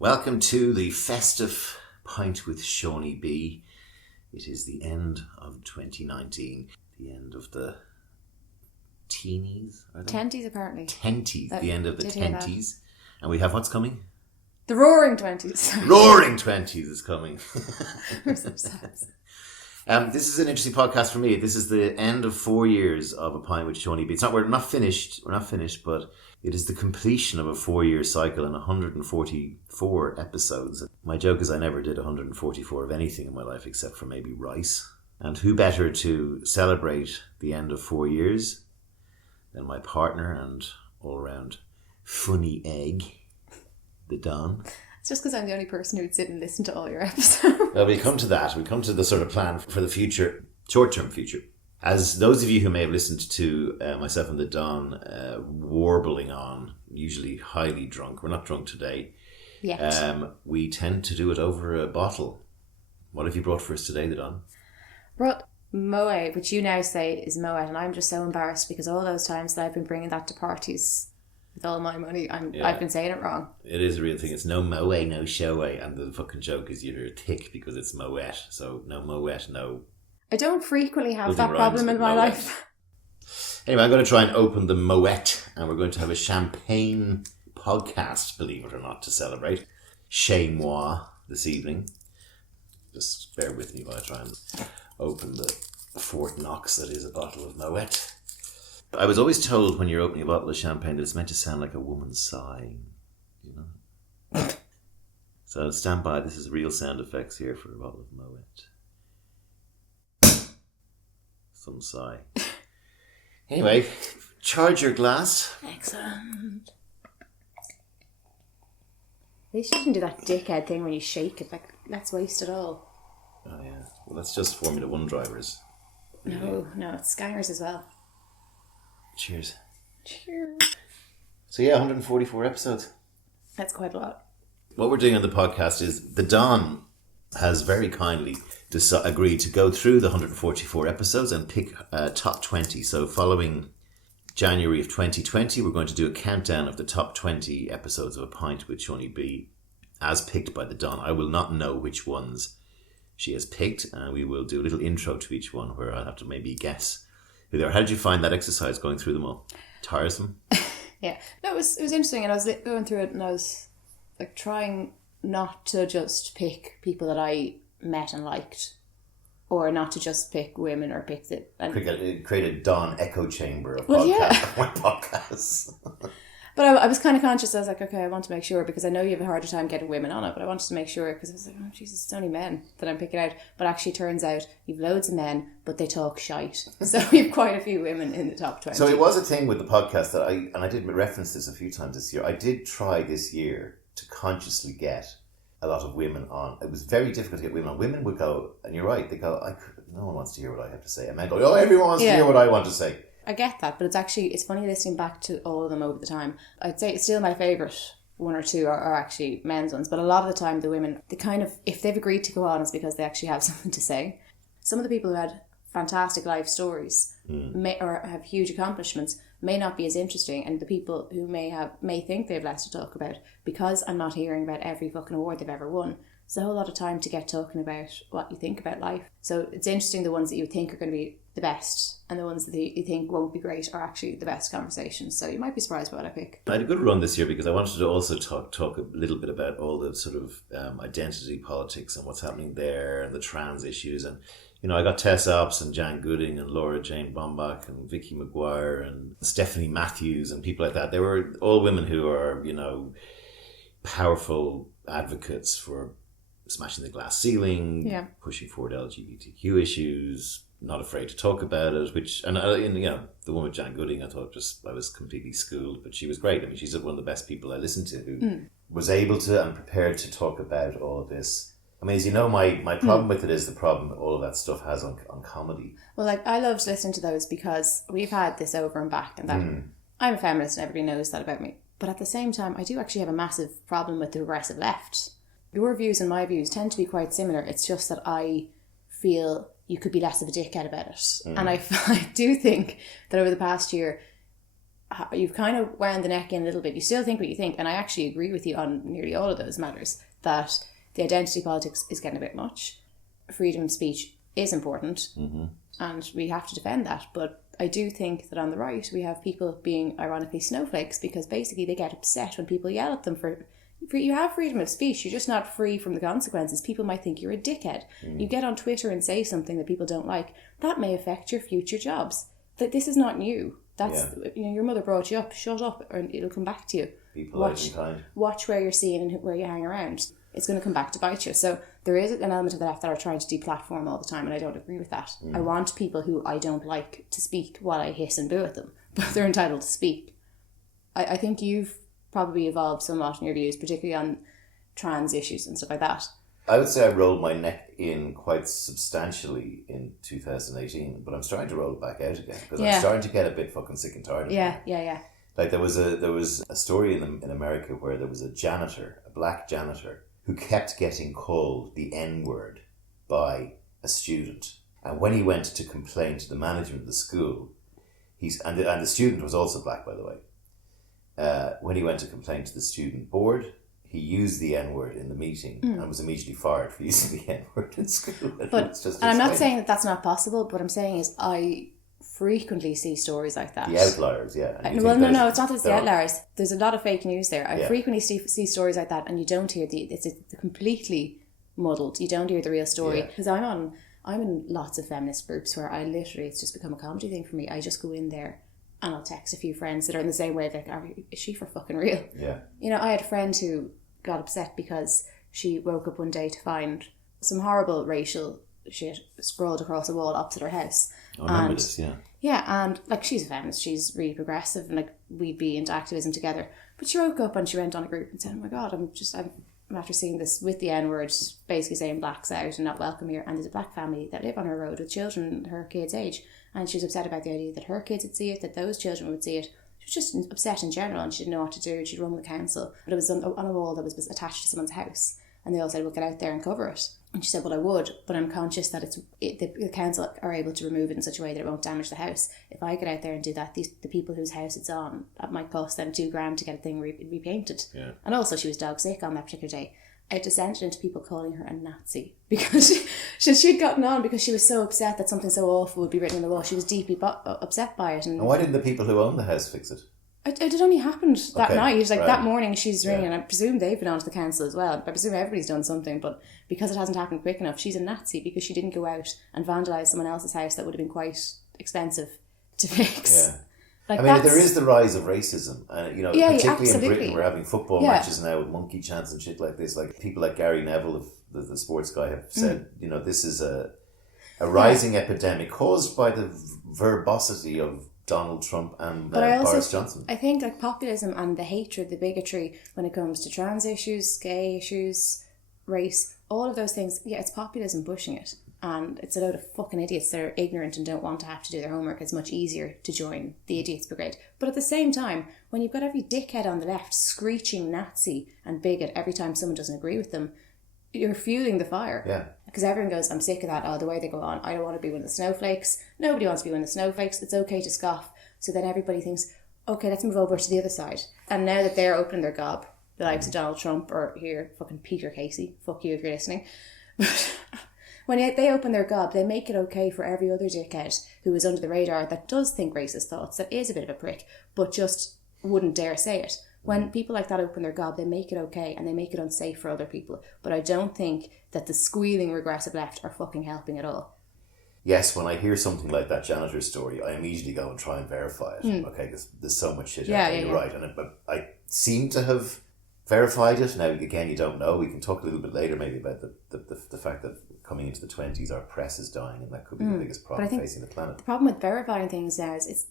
Welcome to the festive Pint with Seaniebee. It is the end of 2019, the end of the teenies. Tenties, apparently. Tenties, the end of the tenties. And we have what's coming? The Roaring Twenties. Roaring Twenties is coming. We're so sad. This is an interesting podcast for me. This is the end of 4 years of A Pint with Seaniebee. We're not finished, but it is the completion of a 4-year cycle and 144 episodes. My joke is I never did 144 of anything in my life except for maybe rice. And who better to celebrate the end of 4 years than my partner and all-around funny egg, the Don. It's just because I'm the only person who'd sit and listen to all your episodes. Well, we come to that. We come to the sort of plan for the future, short-term future. As those of you who may have listened to myself and the Don warbling on, usually highly drunk, we're not drunk today, Yet. We tend to do it over a bottle. What have you brought for us today, the Don? Brought Moët, which you now say is Moët, and I'm just so embarrassed because all those times that I've been bringing that to parties with all my money, I've been saying it wrong. It is a real thing. It's no Moët, no Shoët, and the fucking joke is you're thick because it's Moët. So no Moët, no... I don't frequently have that problem in my life. Anyway, I'm going to try and open the Moët, and we're going to have a champagne podcast, believe it or not, to celebrate. Chez moi this evening. Just bear with me while I try and open the Fort Knox that is a bottle of Moët. I was always told when you're opening a bottle of champagne that it's meant to sound like a woman's sigh. You know? So stand by. This is real sound effects here for a bottle of Moët. Some sigh. Anyway, charge your glass. Excellent. They shouldn't do that dickhead thing when you shake it. Like, let's waste it all. Oh yeah. Well, that's just Formula 1 drivers. No, it's Scangers as well. Cheers. Cheers. So yeah, 144 episodes. That's quite a lot. What we're doing on the podcast is the Don has very kindly agreed to go through the 144 episodes and pick top 20. So following January of 2020, we're going to do a countdown of the top 20 episodes of A Pint with Seaniebee as picked by the Don. I will not know which ones she has picked, and we will do a little intro to each one where I'll have to maybe guess who they are. How did you find that exercise, going through them all? Tiresome? Yeah. No, it was interesting, and I was going through it and I was like trying not to just pick people that I met and liked, or not to just pick women or pick it. Create a Don echo chamber of podcasts. But I was kind of conscious. I was like, okay, I want to make sure, because I know you have a harder time getting women on it, but I wanted to make sure, because I was like, oh Jesus, it's only men that I'm picking out. But actually turns out you've loads of men, but they talk shite. So we've quite a few women in the top 20. So it was a thing with the podcast that I did reference this a few times this year. I did try this year to consciously get a lot of women on. It was very difficult to get women on. Women would go, and you're right, they go, no one wants to hear what I have to say. And men go, oh, everyone wants to hear what I want to say. I get that, but it's funny listening back to all of them over the time. I'd say it's still my favourite one or two are actually men's ones, but a lot of the time the women, they kind of, if they've agreed to go on, it's because they actually have something to say. Some of the people who had fantastic life stories or have huge accomplishments may not be as interesting, and the people who may think they have less to talk about, because I'm not hearing about every fucking award they've ever won. It's a whole lot of time to get talking about what you think about life. So it's interesting, the ones that you think are going to be the best and the ones that you think won't be great are actually the best conversations. So you might be surprised by what I pick. I had a good run this year because I wanted to also talk a little bit about all the sort of identity politics and what's happening there, and the trans issues. And, you know, I got Tess Ops and Jan Gooding and Laura Jane Bombach and Vicky Maguire and Stephanie Matthews and people like that. They were all women who are, you know, powerful advocates for smashing the glass ceiling, pushing forward LGBTQ issues, not afraid to talk about it, the one with Jan Gooding, I was completely schooled, but she was great. I mean, she's one of the best people I listened to who was able to and prepared to talk about all of this. I mean, as you know, my problem with it is the problem all of that stuff has on comedy. Well, like, I loved listening to those because we've had this over and back, and that I'm a feminist and everybody knows that about me. But at the same time, I do actually have a massive problem with the progressive left. Your views and my views tend to be quite similar. It's just that I feel you could be less of a dickhead about it. And I do think that over the past year, you've kind of wound the neck in a little bit. You still think what you think, and I actually agree with you on nearly all of those matters, that the identity politics is getting a bit much. Freedom of speech is important, and we have to defend that. But I do think that on the right, we have people being ironically snowflakes, because basically they get upset when people yell at them for you have freedom of speech, you're just not free from the consequences. People might think you're a dickhead. You get on Twitter and say something that people don't like, that may affect your future jobs. That this is not new. That's your mother brought you up. Shut up, or it'll come back to you. Be polite and kind. Watch where you're seen and where you hang around. It's going to come back to bite you. So there is an element of the left that are trying to deplatform all the time, and I don't agree with that. I want people who I don't like to speak while I hiss and boo at them, but they're entitled to speak. I think you've probably evolved somewhat in your views, particularly on trans issues and stuff like that. I would say I rolled my neck in quite substantially in 2018, but I'm starting to roll it back out again, because I'm starting to get a bit fucking sick and tired of it. Yeah. Like there was a story in America where there was a janitor, a black janitor, who kept getting called the N-word by a student. And when he went to complain to the management of the school, and the student was also black, by the way. When he went to complain to the student board, he used the N-word in the meeting and was immediately fired for using the N-word in school. And I'm not saying that that's not possible, but I'm saying is I frequently see stories like that. The outliers, yeah. No, it's not that it's the outliers. There's a lot of fake news there. I frequently see stories like that, and you don't hear it's completely muddled. You don't hear the real story. Because I'm in lots of feminist groups where I literally, it's just become a comedy thing for me. I just go in there and I'll text a few friends that are in the same way, like, is she for fucking real? Yeah. You know, I had a friend who got upset because she woke up one day to find some horrible racial shit scrawled across a wall opposite her house. I remember this, yeah. Yeah, and like, she's a feminist, she's really progressive, and like, we'd be into activism together. But she woke up and she went on a group and said, oh my God, I'm after seeing this with the N-word, basically saying black's out and not welcome here, and there's a black family that live on her road with children her kids' age, and she was upset about the idea that her kids would see it, that those children would see it. She was just upset in general, and she didn't know what to do. She'd run the council, but it was on a wall that was attached to someone's house, and they all said, well, get out there and cover it. And she said, well, I would, but I'm conscious that the council are able to remove it in such a way that it won't damage the house. If I get out there and do that, the people whose house it's on, that might cost them $2,000 to get a thing repainted. Yeah. And also, she was dog sick on that particular day. It descended into people calling her a Nazi because she'd gotten on because she was so upset that something so awful would be written on the wall. She was deeply upset by it. And why didn't the people who own the house fix it? It only happened that night. Like, that morning she's ringing, and I presume they've been on to the council as well. I presume everybody's done something, but because it hasn't happened quick enough, she's a Nazi because she didn't go out and vandalise someone else's house that would have been quite expensive to fix. Yeah. Like, I mean, there is the rise of racism, and particularly in Britain, we're having football matches now with monkey chants and shit like this. Like, people like Gary Neville, the sports guy, have said, this is a rising epidemic caused by the verbosity of Donald Trump and Boris Johnson. I think like populism and the hatred, the bigotry when it comes to trans issues, gay issues, race, all of those things, it's populism pushing it. And it's a load of fucking idiots that are ignorant and don't want to have to do their homework. It's much easier to join the idiots brigade. But at the same time, when you've got every dickhead on the left screeching Nazi and bigot every time someone doesn't agree with them, you're fueling the fire. Yeah. Because everyone goes, I'm sick of that. The way they go on. I don't want to be one of the snowflakes. Nobody wants to be one of the snowflakes. It's okay to scoff. So then everybody thinks, okay, let's move over to the other side. And now that they're opening their gob, the likes of Donald Trump or here, fucking Peter Casey, fuck you if you're listening. When they open their gob, they make it okay for every other dickhead who is under the radar that does think racist thoughts, that is a bit of a prick, but just wouldn't dare say it. When people like that open their gob, they make it okay and they make it unsafe for other people. But I don't think that the squealing regressive left are fucking helping at all. Yes, when I hear something like that janitor story, I immediately go and try and verify it. Okay, because there's so much shit out there. You're right. And I seem to have verified it. Now, again, you don't know. We can talk a little bit later maybe about the fact that coming into the 20s, our press is dying, and that could be the biggest problem facing the planet. The problem with verifying things now is,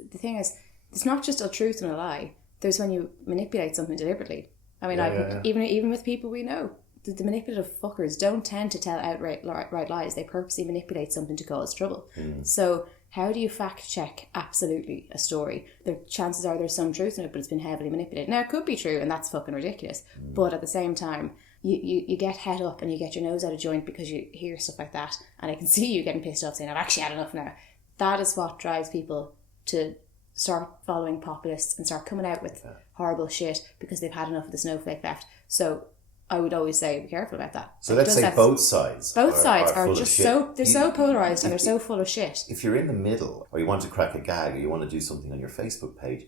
it's not just a truth and a lie. There's when you manipulate something deliberately. I mean, even with people we know, the manipulative fuckers don't tend to tell outright right lies. They purposely manipulate something to cause trouble. So how do you fact check absolutely a story? The chances are there's some truth in it, but it's been heavily manipulated. Now, it could be true, and that's fucking ridiculous. But at the same time, you get head up and you get your nose out of joint because you hear stuff like that, and I can see you getting pissed off saying, I've actually had enough now. That is what drives people to start following populists and start coming out with horrible shit because they've had enough of the snowflake left. So I would always say be careful about that. So let's say both sides are just so polarised and they're so full of shit. If you're in the middle, or you want to crack a gag, or you want to do something on your Facebook page,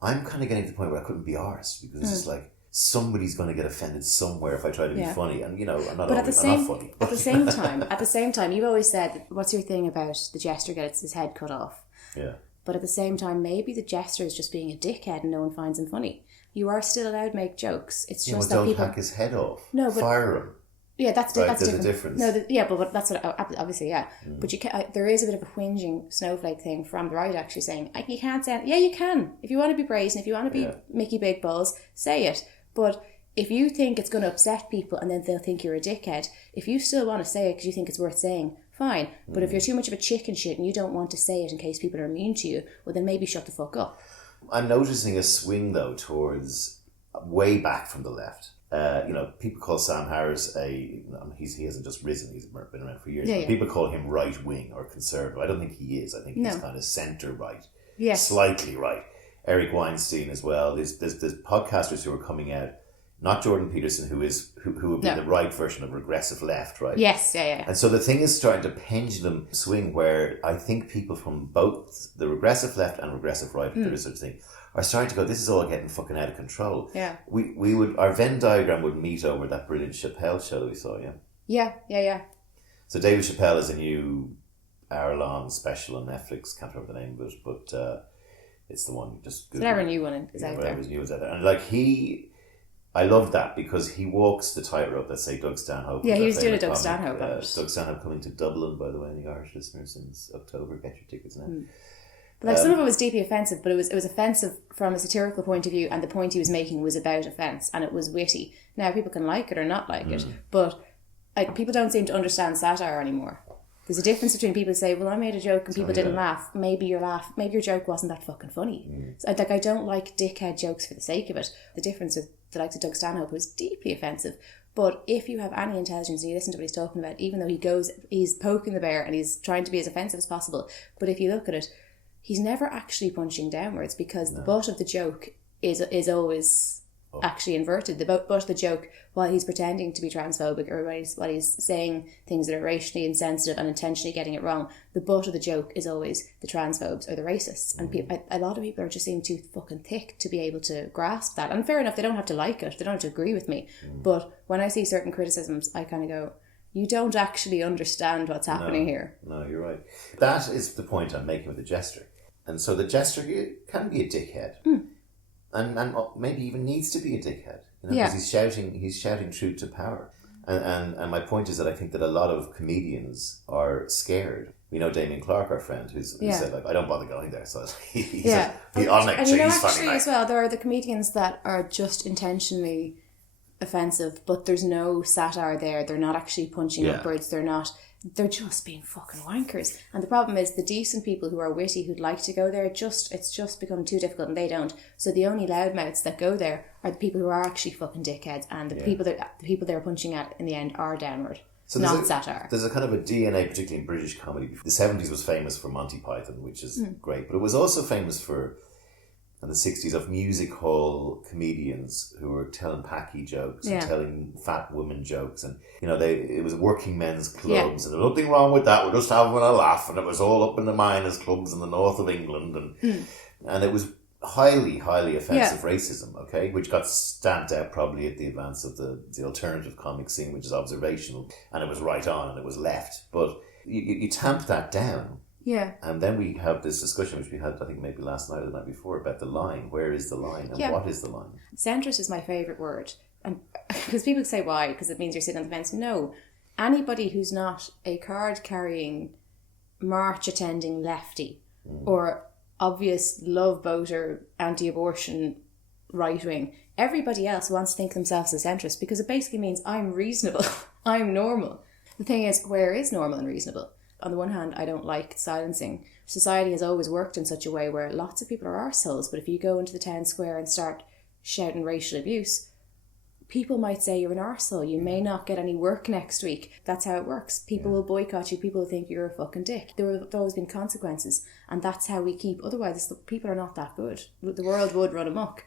I'm kind of getting to the point where I couldn't be arsed, because it's just like, somebody's going to get offended somewhere if I try to be funny, and I'm not funny. At the same time, you've always said, what's your thing about the jester gets his head cut off? Yeah. But at the same time, maybe the jester is just being a dickhead and no one finds him funny. You are still allowed to make jokes. It's just that people don't hack his head off. No, but fire him. Yeah, that's There's different. a difference. No, but that's what obviously, yeah. But you can. There is a bit of a whinging snowflake thing from the right, actually saying you can't say it. Yeah, you can. If you want to be brazen, if you want to be Mickey Big Balls, say it. But if you think it's going to upset people and then they'll think you're a dickhead, if you still want to say it because you think it's worth saying, fine. But if you're too much of a chicken shit and you don't want to say it in case people are mean to you, well then maybe shut the fuck up. I'm noticing a swing though towards way back from the left. People call Sam Harris he hasn't just risen, he's been around for years. Yeah. People call him right wing or conservative. I don't think he is. I think he's kind of centre right. Yes. Slightly right. Eric Weinstein as well. There's podcasters who are coming out, not Jordan Peterson, who would be the right version of regressive left, right? Yes, yeah. And so the thing is starting to pendulum swing, where I think people from both the regressive left and regressive right, if there is such a thing, are starting to go, this is all getting fucking out of control. Yeah. Our Venn diagram would meet over that brilliant Chappelle show that we saw, yeah? Yeah. So David Chappelle has a new hour-long special on Netflix, can't remember the name of it, but it's the one you just Google. Whatever new one is out there. Whatever new is out there. And I love that because he walks the tightrope that, say, Doug Stanhope. Yeah, he was doing a Doug Stanhope. Doug Stanhope coming to Dublin, by the way, any Irish listeners, since October. Get your tickets now. But some of it was deeply offensive, but it was offensive from a satirical point of view, and the point he was making was about offence, and it was witty. Now, people can like it or not like it, but people don't seem to understand satire anymore. There's a difference between people who say, well, I made a joke and people didn't laugh. Maybe your joke wasn't that fucking funny. So, I don't like dickhead jokes for the sake of it. The difference with the likes of Doug Stanhope was deeply offensive. But if you have any intelligence and you listen to what he's talking about, even though he's poking the bear and he's trying to be as offensive as possible, but if you look at it, he's never actually punching downwards, because the butt of the joke is always actually inverted. The butt of the joke, while he's pretending to be transphobic or while he's saying things that are racially insensitive and intentionally getting it wrong, the butt of the joke is always the transphobes or the racists. And a lot of people are just seem too fucking thick to be able to grasp that. And fair enough, they don't have to like it, they don't have to agree with me. But when I see certain criticisms, I kind of go, you don't actually understand what's happening here. No, you're right. That is the point I'm making with the jester. And so the jester can be a dickhead. And maybe even needs to be a dickhead. Because he's shouting truth to power. And my point is that I think that a lot of comedians are scared. We know Damien Clark, our friend, who said, I don't bother going there. So I'll make sure he's funny. As well, there are the comedians that are just intentionally offensive, but there's no satire there. They're not actually punching upwards. They're just being fucking wankers. And the problem is the decent people who are witty, who'd like to go there, it's just become too difficult and they don't. So the only loudmouths that go there are the people who are actually fucking dickheads, and the people they're punching at in the end are downward. So not satire. There's a kind of a DNA, particularly in British comedy. The 70s was famous for Monty Python, which is great, but it was also famous for, in the 60s, of music hall comedians who were telling packy jokes and telling fat woman jokes, and it was working men's clubs, and there's nothing wrong with that, we're just having a laugh, and it was all up in the miners' clubs in the north of England, and it was highly offensive racism, okay, which got stamped out probably at the advance of the alternative comic scene, which is observational, and it was right on and it was left, but you tamp that down. Yeah. And then we have this discussion, which we had, I think, maybe last night or the night before, about the line. Where is the line? And what is the line? Centrist is my favourite word. And because people say why? Because it means you're sitting on the fence. No. Anybody who's not a card-carrying, march-attending lefty or obvious love voter, anti-abortion right-wing, everybody else wants to think themselves as centrist, because it basically means I'm reasonable. I'm normal. The thing is, where is normal and reasonable? On the one hand, I don't like silencing. Society has always worked in such a way where lots of people are arseholes, but if you go into the town square and start shouting racial abuse, People might say you're an arsehole. You may not get any work next week. That's how it works. People will boycott you. People will think you're a fucking dick. There have always been consequences. And that's how we keep... Otherwise, people are not that good. The world would run amok.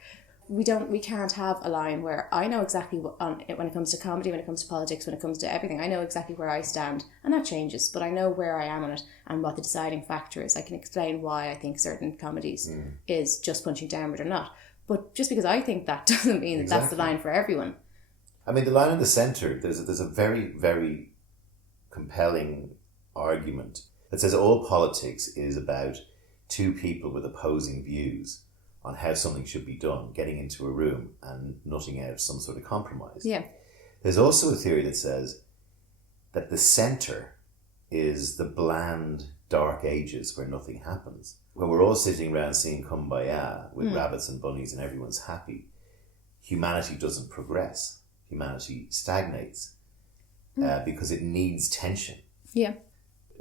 We can't have a line where I know exactly what when it comes to comedy, when it comes to politics, when it comes to everything, I know exactly where I stand, and that changes, but I know where I am on it and what the deciding factor is. I can explain why I think certain comedies is just punching downward or not, but just because I think that doesn't mean that that's the line for everyone. I mean, the line in the centre, there's a very, very compelling argument that says all politics is about two people with opposing views on how something should be done, getting into a room and nutting out some sort of compromise. Yeah. There's also a theory that says that the centre is the bland, dark ages where nothing happens. When we're all sitting around seeing Kumbaya with rabbits and bunnies and everyone's happy, humanity doesn't progress. Humanity stagnates because it needs tension. Yeah.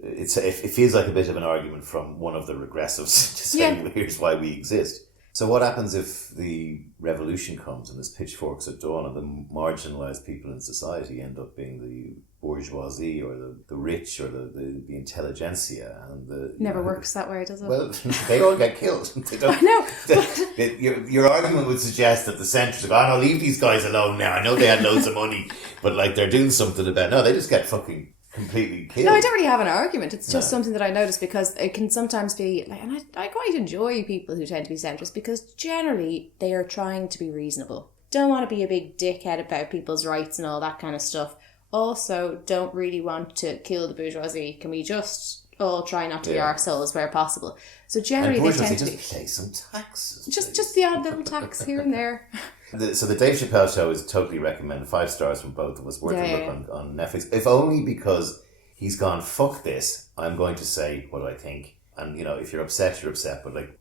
It feels like a bit of an argument from one of the regressives to say, here's why we exist. So what happens if the revolution comes and there's pitchforks at dawn and the marginalised people in society end up being the bourgeoisie or the rich or the intelligentsia? And Never works that way, does it? Well, they all get killed. They don't, I know. Your argument would suggest that the centre's like, no, leave these guys alone now. I know they had loads of money, but like they're doing something about... No, they just get fucking... completely killed. No, I don't really have an argument. It's just something that I notice because it can sometimes be like, and I quite enjoy people who tend to be centrist because generally they are trying to be reasonable. Don't want to be a big dickhead about people's rights and all that kind of stuff. Also, don't really want to kill the bourgeoisie. Can we just all try not to be arseholes where possible? So generally they tend to pay some taxes. Just the odd little tax here and there. So the Dave Chappelle show is totally recommended. 5 stars from both of us. Worth a look on Netflix. If only because he's gone, fuck this. I'm going to say what I think. And, you know, if you're upset, you're upset. But, like,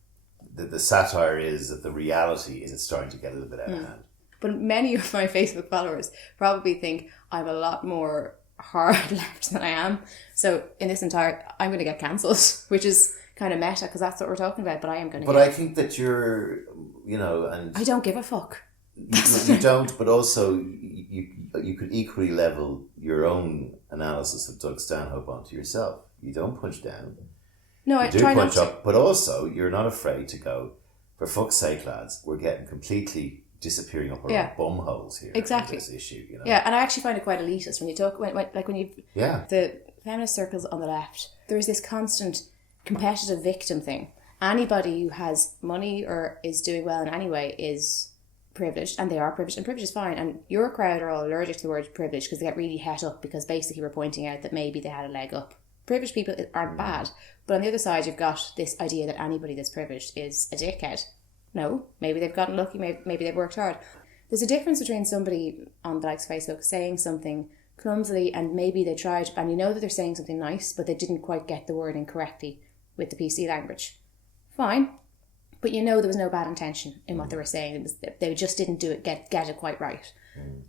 the satire is that the reality is it's starting to get a little bit out of hand. But many of my Facebook followers probably think I'm a lot more hard left than I am. So in this I'm going to get cancelled, which is kind of meta because that's what we're talking about. But I am going to But I think that you're, you know... and I don't give a fuck. You don't, but also you could equally level your own analysis of Doug Stanhope onto yourself. You don't punch down. No, I try not to. Up, but also you're not afraid to go, for fuck's sake, lads, we're getting completely disappearing up our own bum holes here. Exactly. This issue, you know. Yeah, and I actually find it quite elitist when you talk the feminist circles on the left. There is this constant competitive victim thing. Anybody who has money or is doing well in any way is privileged, and they are privileged, and privilege is fine. And your crowd are all allergic to the word privilege because they get really het up because basically we're pointing out that maybe they had a leg up. Privileged people aren't bad, but on the other side you've got this idea that anybody that's privileged is a dickhead. No, maybe they've gotten lucky, maybe they've worked hard. There's a difference between somebody on the likes of Facebook saying something clumsily and maybe they tried, and you know that they're saying something nice but they didn't quite get the wording correctly with the PC language. Fine. But you know there was no bad intention in what they were saying. It was they just didn't do it, get it quite right.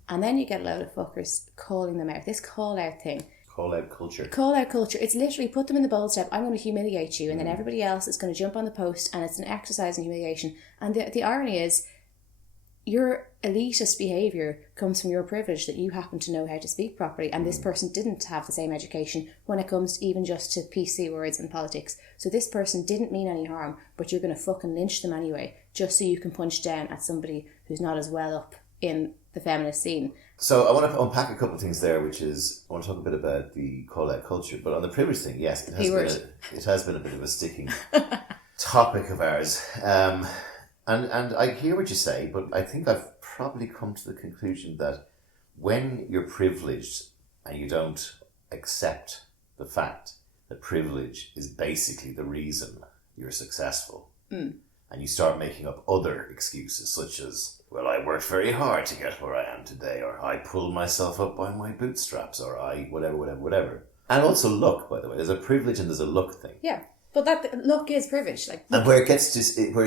And then you get a load of fuckers calling them out. This call out thing. Call out culture. Call out culture. It's literally put them in the bold step. I'm going to humiliate you, and then everybody else is going to jump on the post, and it's an exercise in humiliation. And the irony is, your elitist behaviour comes from your privilege that you happen to know how to speak properly, and this person didn't have the same education when it comes to even just to PC words and politics. So this person didn't mean any harm, but you're going to fucking lynch them anyway, just so you can punch down at somebody who's not as well up in the feminist scene. So I want to unpack a couple of things there, which is, I want to talk a bit about the call-out culture, but on the privilege thing, yes, it has been a bit of a sticking topic of ours. And I hear what you say, but I think I've probably come to the conclusion that when you're privileged and you don't accept the fact that privilege is basically the reason you're successful, and you start making up other excuses such as, well, I worked very hard to get where I am today, or I pulled myself up by my bootstraps, or I whatever. And also luck, by the way. There's a privilege and there's a luck thing. Yeah, but that luck is privilege. And where it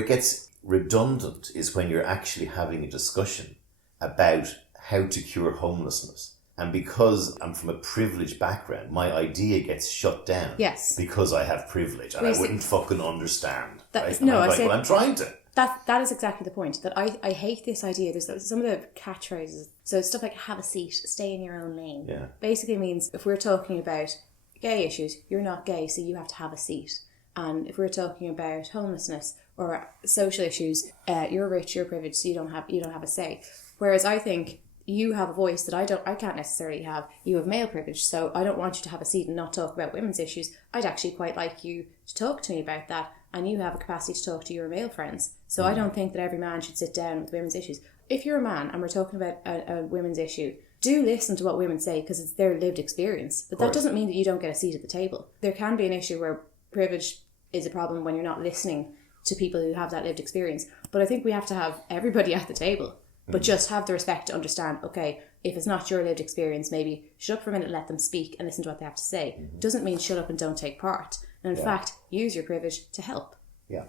gets redundant is when you're actually having a discussion about how to cure homelessness. And because I'm from a privileged background, my idea gets shut down. Yes. Because I have privilege and I wouldn't fucking understand. That, right? No, I'm trying to. That is exactly the point. That I hate this idea. There's some of the catchphrases. So stuff like have a seat, stay in your own lane. Yeah. Basically means if we're talking about gay issues, you're not gay, so you have to have a seat. And if we're talking about homelessness or social issues, you're rich, you're privileged, so you don't have a say. Whereas I think you have a voice that I can't necessarily have. You have male privilege, so I don't want you to have a seat and not talk about women's issues. I'd actually quite like you to talk to me about that, and you have a capacity to talk to your male friends. So I don't think that every man should sit down with women's issues. If you're a man and we're talking about a women's issue, do listen to what women say because it's their lived experience. But that doesn't mean that you don't get a seat at the table. There can be an issue where privilege is a problem when you're not listening to people who have that lived experience. But I think we have to have everybody at the table. But just have the respect to understand, okay, if it's not your lived experience, maybe shut up for a minute, let them speak and listen to what they have to say. Doesn't mean shut up and don't take part. And in fact, use your privilege to help. Yeah.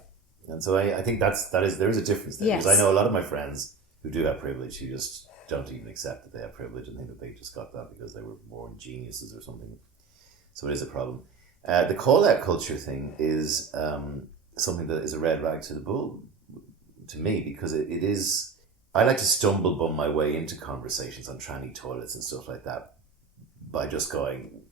And so I think there is a difference there. Yes. Because I know a lot of my friends who do have privilege who just don't even accept that they have privilege and think that they just got that because they were born geniuses or something. So it is a problem. The call-out culture thing is something that is a red rag to the bull to me because it is... I like to stumble bum my way into conversations on tranny toilets and stuff like that by just going,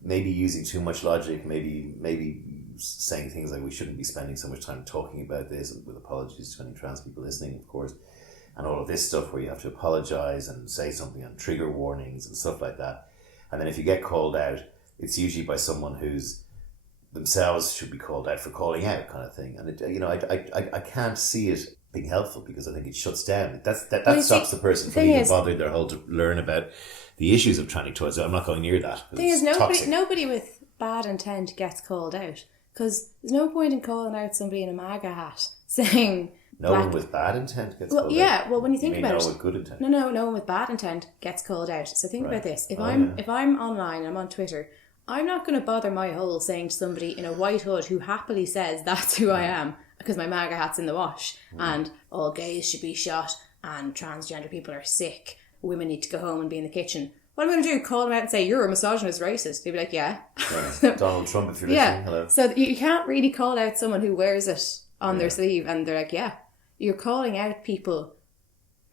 maybe using too much logic, maybe saying things like we shouldn't be spending so much time talking about this, with apologies to any trans people listening, of course, and all of this stuff where you have to apologise and say something on trigger warnings and stuff like that. And then if you get called out, it's usually by someone who's themselves should be called out for calling out, kind of thing. And I can't see it being helpful because I think it shuts down. That stops the person from even bothering their whole to learn about the issues of tranny toilets. I'm not going near that. The thing is, nobody with bad intent gets called out because there's no point in calling out somebody in a MAGA hat saying... No one with bad intent gets called out. Yeah, well, when you think about it... No one with good intent. No one with bad intent gets called out. So think about this. If I'm online, I'm on Twitter... I'm not going to bother my hole saying to somebody in a white hood who happily says that's who I am because my MAGA hat's in the wash and all gays should be shot and transgender people are sick, women need to go home and be in the kitchen. What am I going to do? Call them out and say, you're a misogynist racist? They'd be like, yeah. Donald Trump, if you're listening, hello. So you can't really call out someone who wears it on their sleeve and they're like, yeah. You're calling out people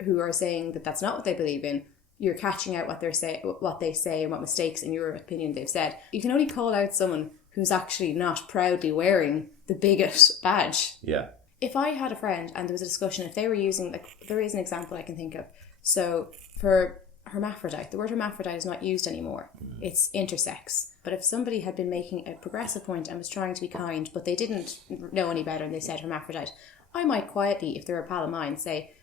who are saying that that's not what they believe in. You're catching out what they say and what mistakes in your opinion they've said. You can only call out someone who's actually not proudly wearing the bigot badge. Yeah. If I had a friend and there was a discussion, if they were using, there is an example I can think of. So for hermaphrodite, the word hermaphrodite is not used anymore. It's intersex. But if somebody had been making a progressive point and was trying to be kind, but they didn't know any better and they said hermaphrodite, I might quietly, if they're a pal of mine, say,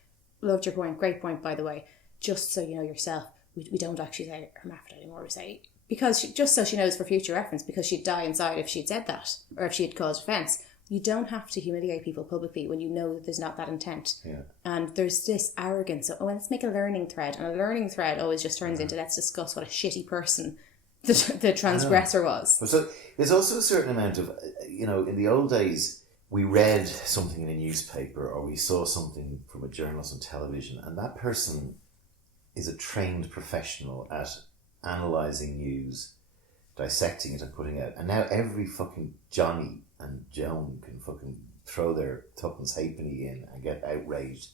loved your point, great point by the way. Just so you know yourself, we don't actually say hermaphrodite anymore, we say... Because just so she knows for future reference, because she'd die inside if she'd said that, or if she'd caused offence. You don't have to humiliate people publicly when you know that there's not that intent. Yeah. And there's this arrogance of, let's make a learning thread. And a learning thread always just turns into, let's discuss what a shitty person the transgressor was. So there's also a certain amount of, in the old days, we read something in a newspaper or we saw something from a journalist on television, and that person is a trained professional at analysing news, dissecting it and putting it out. And now every fucking Johnny and Joan can fucking throw their tuppence halfpenny in and get outraged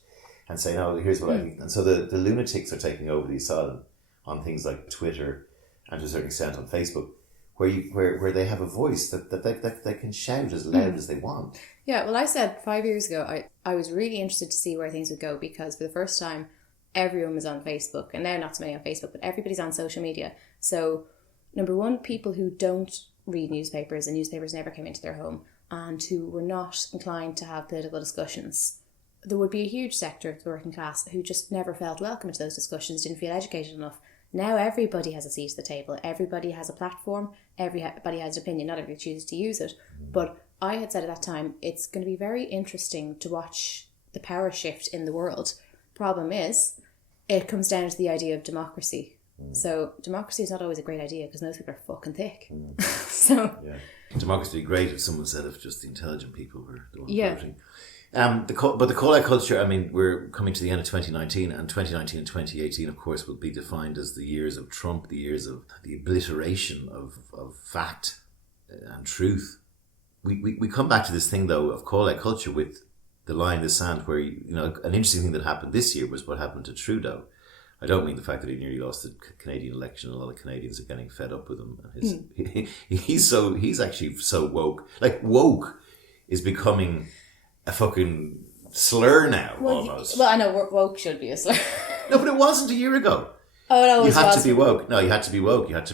and say, no, here's what I think. And so the lunatics are taking over the asylum on things like Twitter and to a certain extent on Facebook, where they have a voice that they can shout as loud as they want. Yeah, well, I said 5 years ago, I was really interested to see where things would go because for the first time, everyone was on Facebook, and now not so many on Facebook, but everybody's on social media. So, number one, people who don't read newspapers, and newspapers never came into their home, and who were not inclined to have political discussions. There would be a huge sector of the working class who just never felt welcome to those discussions, didn't feel educated enough. Now everybody has a seat at the table, everybody has a platform, everybody has an opinion, not everybody chooses to use it. But I had said at that time, it's going to be very interesting to watch the power shift in the world. Problem is, it comes down to the idea of democracy. So democracy is not always a great idea because most people are fucking thick. Democracy would be great if someone said if just the intelligent people were the ones voting. But the call-out culture, we're coming to the end of 2019, and 2019 and 2018, of course, will be defined as the years of Trump, the years of the obliteration of fact and truth. We come back to this thing, though, of call-out culture with the line in the sand where, an interesting thing that happened this year was what happened to Trudeau. I don't mean the fact that he nearly lost the Canadian election. A lot of Canadians are getting fed up with him. He's actually so woke. Like, woke is becoming a fucking slur now, almost. Well, I know woke should be a slur. No, but it wasn't a year ago. Oh no, you had to be woke. No, you had to be woke. You had to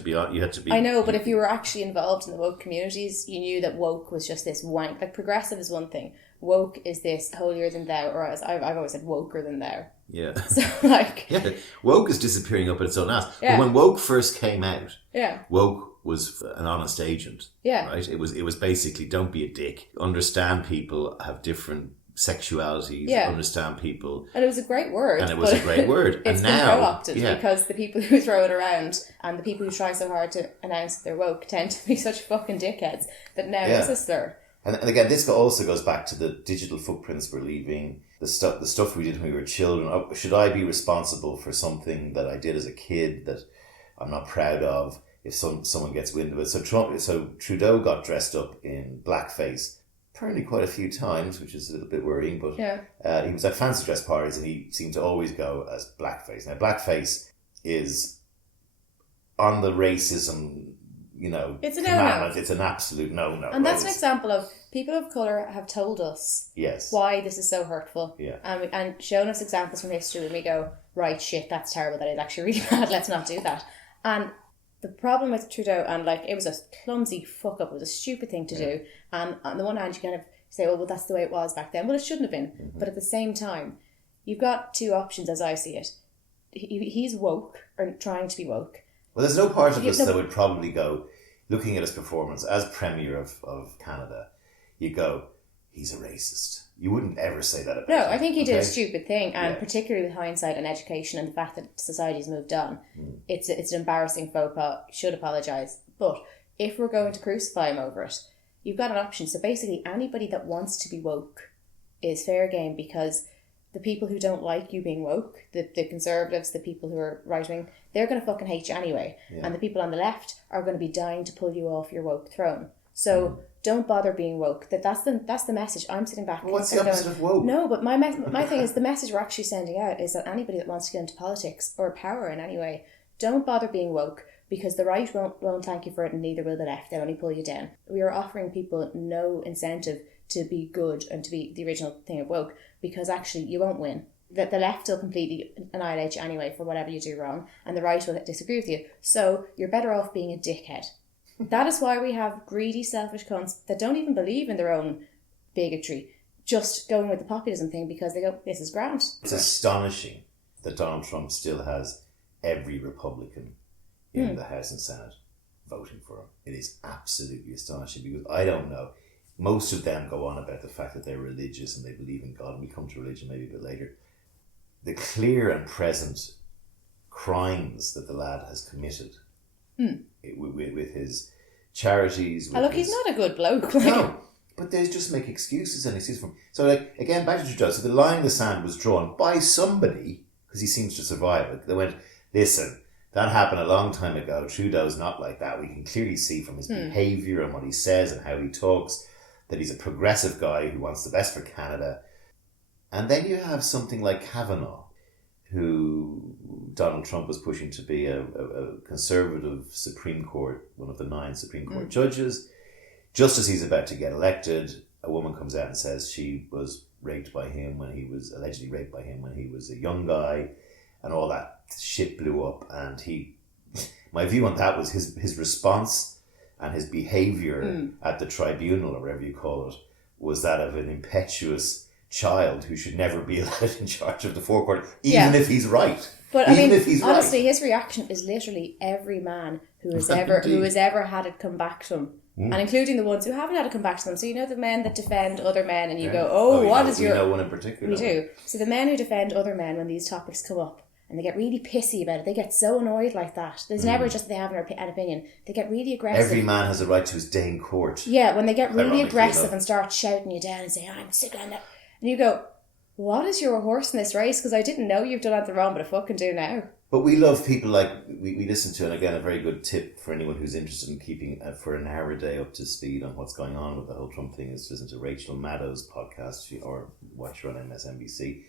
be. I know, but if you were actually involved in the woke communities, you knew that woke was just this wank. Like, progressive is one thing. Woke is this holier than thou, or as I've always said, woker than thou. Yeah. So like, yeah, woke is disappearing up its own ass. Yeah. But when woke first came out, yeah, woke was an honest agent. Yeah. Right. It was basically, don't be a dick. Understand people have different sexualities. Yeah. Understand people. And it was a great word. And it was a great word. It's and been now, co-opted because the people who throw it around and the people who try so hard to announce that they're woke tend to be such fucking dickheads that now it's a slur. And again, this also goes back to the digital footprints we're leaving, the stuff we did when we were children. Oh, should I be responsible for something that I did as a kid that I'm not proud of if someone gets wind of it? So Trudeau got dressed up in blackface apparently quite a few times, which is a little bit worrying, but he was at fancy dress parties and he seemed to always go as blackface. Now, blackface is on the racism, it's a commandment. no-no. It's an absolute no-no. And that's an example of people of colour have told us why this is so hurtful. Yeah. And shown us examples from history and we go, right, shit, that's terrible, that is actually really bad, let's not do that. And the problem with Trudeau, and like, it was a clumsy fuck up, it was a stupid thing to do. And on the one hand, you kind of say, well, that's the way it was back then. Well, it shouldn't have been. Mm-hmm. But at the same time, you've got two options as I see it. He's woke, or trying to be woke. Well, there's no part of us that would probably go, looking at his performance as Premier of Canada, you go, he's a racist. You wouldn't ever say that about him. No, I think he did a stupid thing, and particularly with hindsight and education and the fact that society's moved on, it's an embarrassing faux pas. Should apologise. But if we're going to crucify him over it, you've got an option. So basically, anybody that wants to be woke is fair game, because the people who don't like you being woke, the conservatives, the people who are right-wing, they're going to fucking hate you anyway. Yeah. And the people on the left are going to be dying to pull you off your woke throne. So don't bother being woke. That's the message. I'm sitting back. Well, what's the opposite of woke? No, but my thing is, the message we're actually sending out is that anybody that wants to get into politics or power in any way, don't bother being woke, because the right won't thank you for it, and neither will the left. They'll only pull you down. We are offering people no incentive to be good and to be the original thing of woke, because actually you won't win. The left will completely annihilate you anyway for whatever you do wrong, and the right will disagree with you. So you're better off being a dickhead. That is why we have greedy, selfish cunts that don't even believe in their own bigotry, just going with the populism thing because they go, this is grand. It's astonishing that Donald Trump still has every Republican in the House and Senate voting for him. It is absolutely astonishing, because I don't know. Most of them go on about the fact that they're religious and they believe in God, and we come to religion maybe a bit later. The clear and present crimes that the lad has committed with his charities. Look, he's not a good bloke. No, but they just make excuses and excuses for him. So, like, again, back to Trudeau. So the line in the sand was drawn by somebody, because he seems to survive it. They went, listen, that happened a long time ago. Trudeau's not like that. We can clearly see from his behaviour and what he says and how he talks that he's a progressive guy who wants the best for Canada. And then you have something like Kavanaugh, who Donald Trump was pushing to be a conservative Supreme Court, one of the 9 Supreme Court judges. Just as he's about to get elected, a woman comes out and says she was allegedly raped by him when he was a young guy, and all that shit blew up. And my view on that was his response and his behaviour at the tribunal, or whatever you call it, was that of an impetuous child who should never be allowed in charge of the forecourt, even if he's right. But honestly, his reaction is literally every man who has ever had it come back to him, and including the ones who haven't had it come back to them. So the men that defend other men, and you go, we know one in particular. We do. So the men who defend other men when these topics come up, and they get really pissy about it. They get so annoyed like that. There's never just they have an opinion. They get really aggressive. Every man has a right to his day in court. Yeah, when they get really aggressive and start shouting you down and saying, I'm sick of that. And you go, what is your horse in this race? Because I didn't know you've done anything wrong, but I fucking do now. But we love people like, we listen to, and again, a very good tip for anyone who's interested in keeping, for an hour a day, up to speed on what's going on with the whole Trump thing, is listen to Rachel Maddow's podcast, or watch her on MSNBC.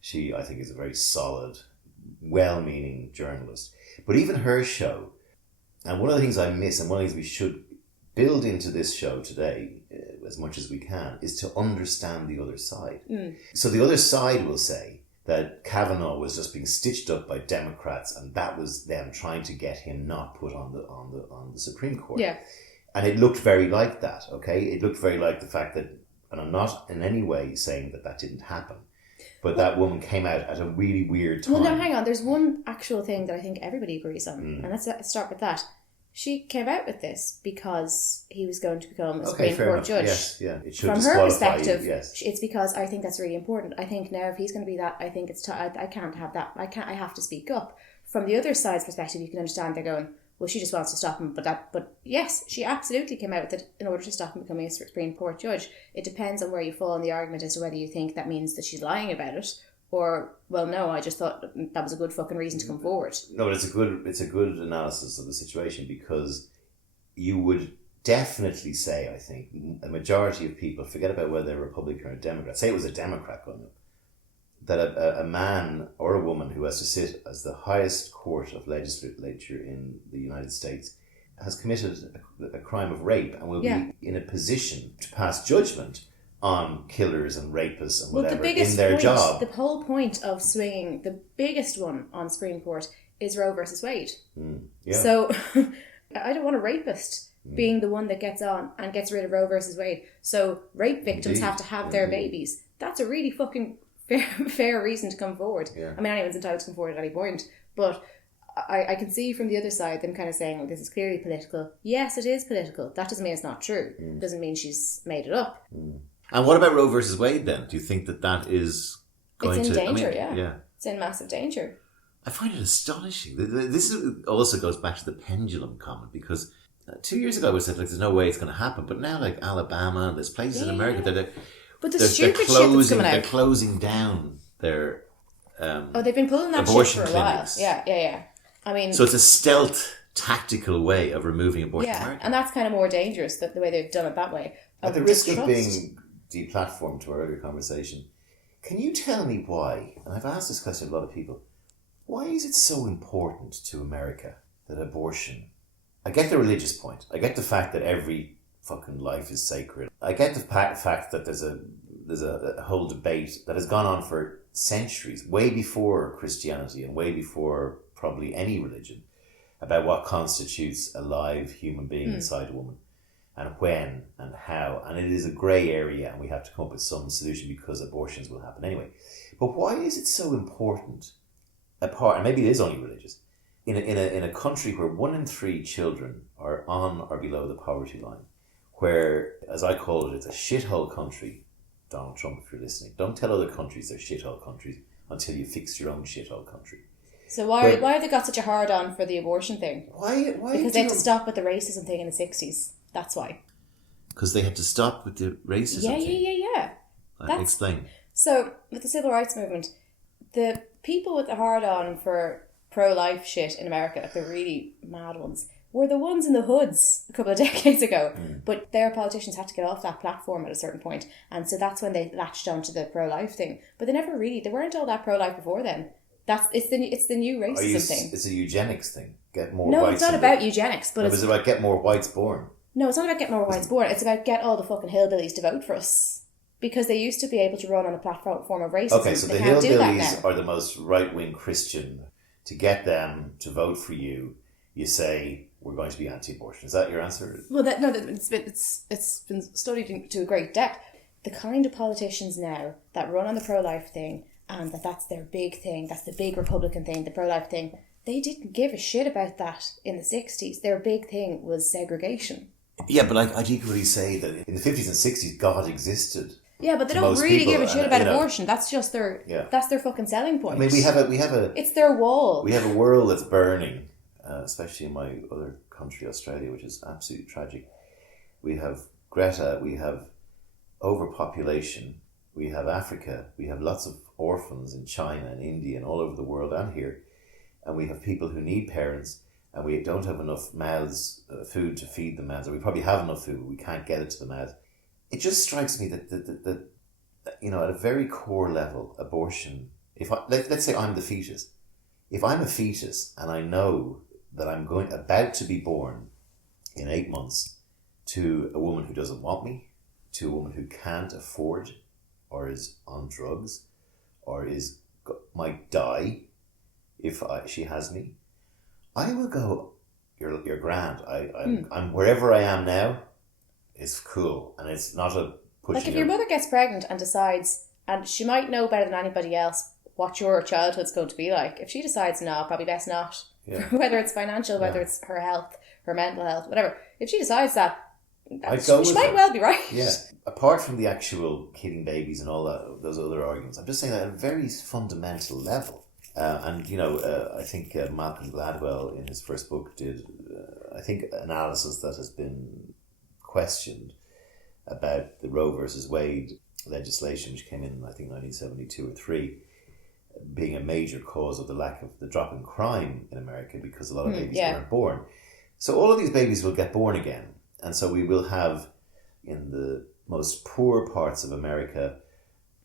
She, I think, is a very solid, well-meaning journalist. But even her show, and one of the things I miss, and one of the things we should build into this show today, as much as we can, is to understand the other side. So the other side will say that Kavanaugh was just being stitched up by Democrats, and that was them trying to get him not put on the Supreme Court. Yeah. And it looked very like that, okay? It looked very like the fact that, and I'm not in any way saying that didn't happen, but that woman came out at a really weird time. Well, no, hang on. There's one actual thing that I think everybody agrees on, and let's start with that. She came out with this because he was going to become a Supreme Court judge. Yes, yeah. It should From her perspective, yes. It's because I think that's really important. I think now if he's going to be that, I think it's I can't have that. I have to speak up. From the other side's perspective, you can understand they're going, well, she just wants to stop him. But yes, she absolutely came out with it in order to stop him becoming a Supreme Court judge. It depends on where you fall in the argument as to whether you think that means that she's lying about it, or, well, no, I just thought that was a good fucking reason to come forward. No, but it's a good analysis of the situation, because you would definitely say, I think, a majority of people, forget about whether they're Republican or Democrat, say it was a Democrat going up, that a man or a woman who has to sit as the highest court of legislature in the United States has committed a crime of rape and will be in a position to pass judgment on killers and rapists and whatever in their job. The whole point of swinging, the biggest one on Supreme Court, is Roe versus Wade. So I don't want a rapist being the one that gets on and gets rid of Roe versus Wade. So rape victims have to have their babies. That's a really fucking fair reason to come forward. Yeah. I mean, anyone's entitled to come forward at any point, but I can see from the other side them kind of saying, well, this is clearly political. Yes, it is political. That doesn't mean it's not true. Doesn't mean she's made it up. And what about Roe versus Wade then? Do you think that is going to... It's in danger, yeah. It's in massive danger. I find it astonishing. This also goes back to the pendulum comment, because 2 years ago we said, like, there's no way it's going to happen. But now, like, Alabama, there's places in America that but the stupid shit that's coming out. They're closing down their they've been pulling that shit for a while. Yeah. I mean... So it's a stealth, tactical way of removing abortion in America. And that's kind of more dangerous, the way they've done it that way. At the risk of being deplatformed to our earlier conversation, can you tell me why, and I've asked this question to a lot of people, why is it so important to America that abortion... I get the religious point. I get the fact that every fucking life is sacred. I get the fact that there's a whole debate that has gone on for centuries, way before Christianity and way before probably any religion, about what constitutes a live human being inside a woman, and when and how. And it is a grey area, and we have to come up with some solution because abortions will happen anyway. But why is it so important, apart, and maybe it is only religious, in a country where 1 in 3 children are on or below the poverty line, where, as I call it, it's a shithole country. Donald Trump, if you're listening, don't tell other countries they're shithole countries until you fix your own shithole country. So why have they got such a hard on for the abortion thing? Why? Because they had to stop with the racism thing in the 60s. That's why. Because they had to stop with the racism thing? Yeah. Explain. So, with the civil rights movement, the people with the hard on for pro-life shit in America, like the really mad ones, were the ones in the hoods a couple of decades ago. But their politicians had to get off that platform at a certain point, and so that's when they latched onto the pro-life thing. But they weren't all that pro-life before then. It's the new racism thing. It's a eugenics thing. Get more. No, whites it's not about eugenics, but it's about get more whites born. No, it's not about get more whites born. It's about get all the fucking hillbillies to vote for us. Because they used to be able to run on a platform of racism. Okay, so the hillbillies are the most right-wing Christian. To get them to vote for you, you say, we're going to be anti-abortion. Is that your answer? Well, it's been studied to a great depth. The kind of politicians now that run on the pro-life thing, and that's their big thing, that's the big Republican thing, the pro-life thing, they didn't give a shit about that in the 60s. Their big thing was segregation. Yeah, but I'd equally say that in the 50s and 60s, God existed. Yeah, but they don't really give a shit about abortion. That's just that's their fucking selling point. I mean, we have a it's their wall. We have a world that's burning, especially in my other country, Australia, which is absolutely tragic. We have Greta, we have overpopulation, we have Africa, we have lots of orphans in China and India and all over the world and here, and we have people who need parents, and we don't have enough mouths, food to feed the mouths, or we probably have enough food, but we can't get it to the mouths. It just strikes me that at a very core level, abortion, let's say I'm the fetus. If I'm a fetus and I know that I'm about to be born in 8 months to a woman who doesn't want me, to a woman who can't afford or is on drugs or might die if she has me, I will go, you're grand. I'm wherever I am now is cool, and it's not a pushing. Like if your mother gets pregnant and decides, and she might know better than anybody else what your childhood's going to be like. If she decides, no, probably best not. Yeah. Whether it's financial, whether it's her health, her mental health, whatever. If she decides that, she might well be right. Yeah. Apart from the actual killing babies and all that, those other arguments, I'm just saying that at a very fundamental level. I think Malcolm Gladwell in his first book did, analysis that has been questioned about the Roe versus Wade legislation, which came in, I think, 1972 or 3, being a major cause of the drop in crime in America because a lot of babies weren't born. So all of these babies will get born again. And so we will have, in the most poor parts of America,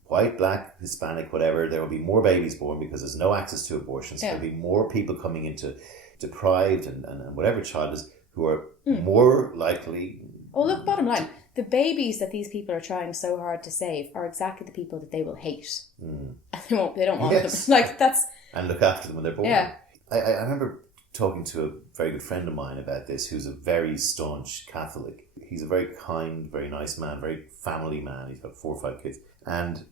white, black, Hispanic, whatever, there will be more babies born because there's no access to abortion. So there'll be more people coming into deprived and whatever child is who are more likely. Oh, look, bottom line, the babies that these people are trying so hard to save are exactly the people that they will hate. And they don't want them. Like, that's... And look after them when they're born. Yeah. I remember talking to a very good friend of mine about this, who's a very staunch Catholic. He's a very kind, very nice man, very family man. He's got 4 or 5 kids. And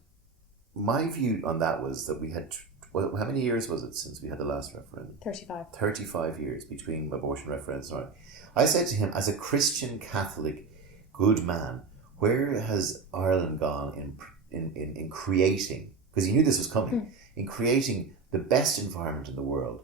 my view on that was that we had, how many years was it since we had the last referendum? 35. 35 years between abortion referendums. Right. I said to him, as a Christian Catholic good man, where has Ireland gone in creating, because he knew this was coming, in creating the best environment in the world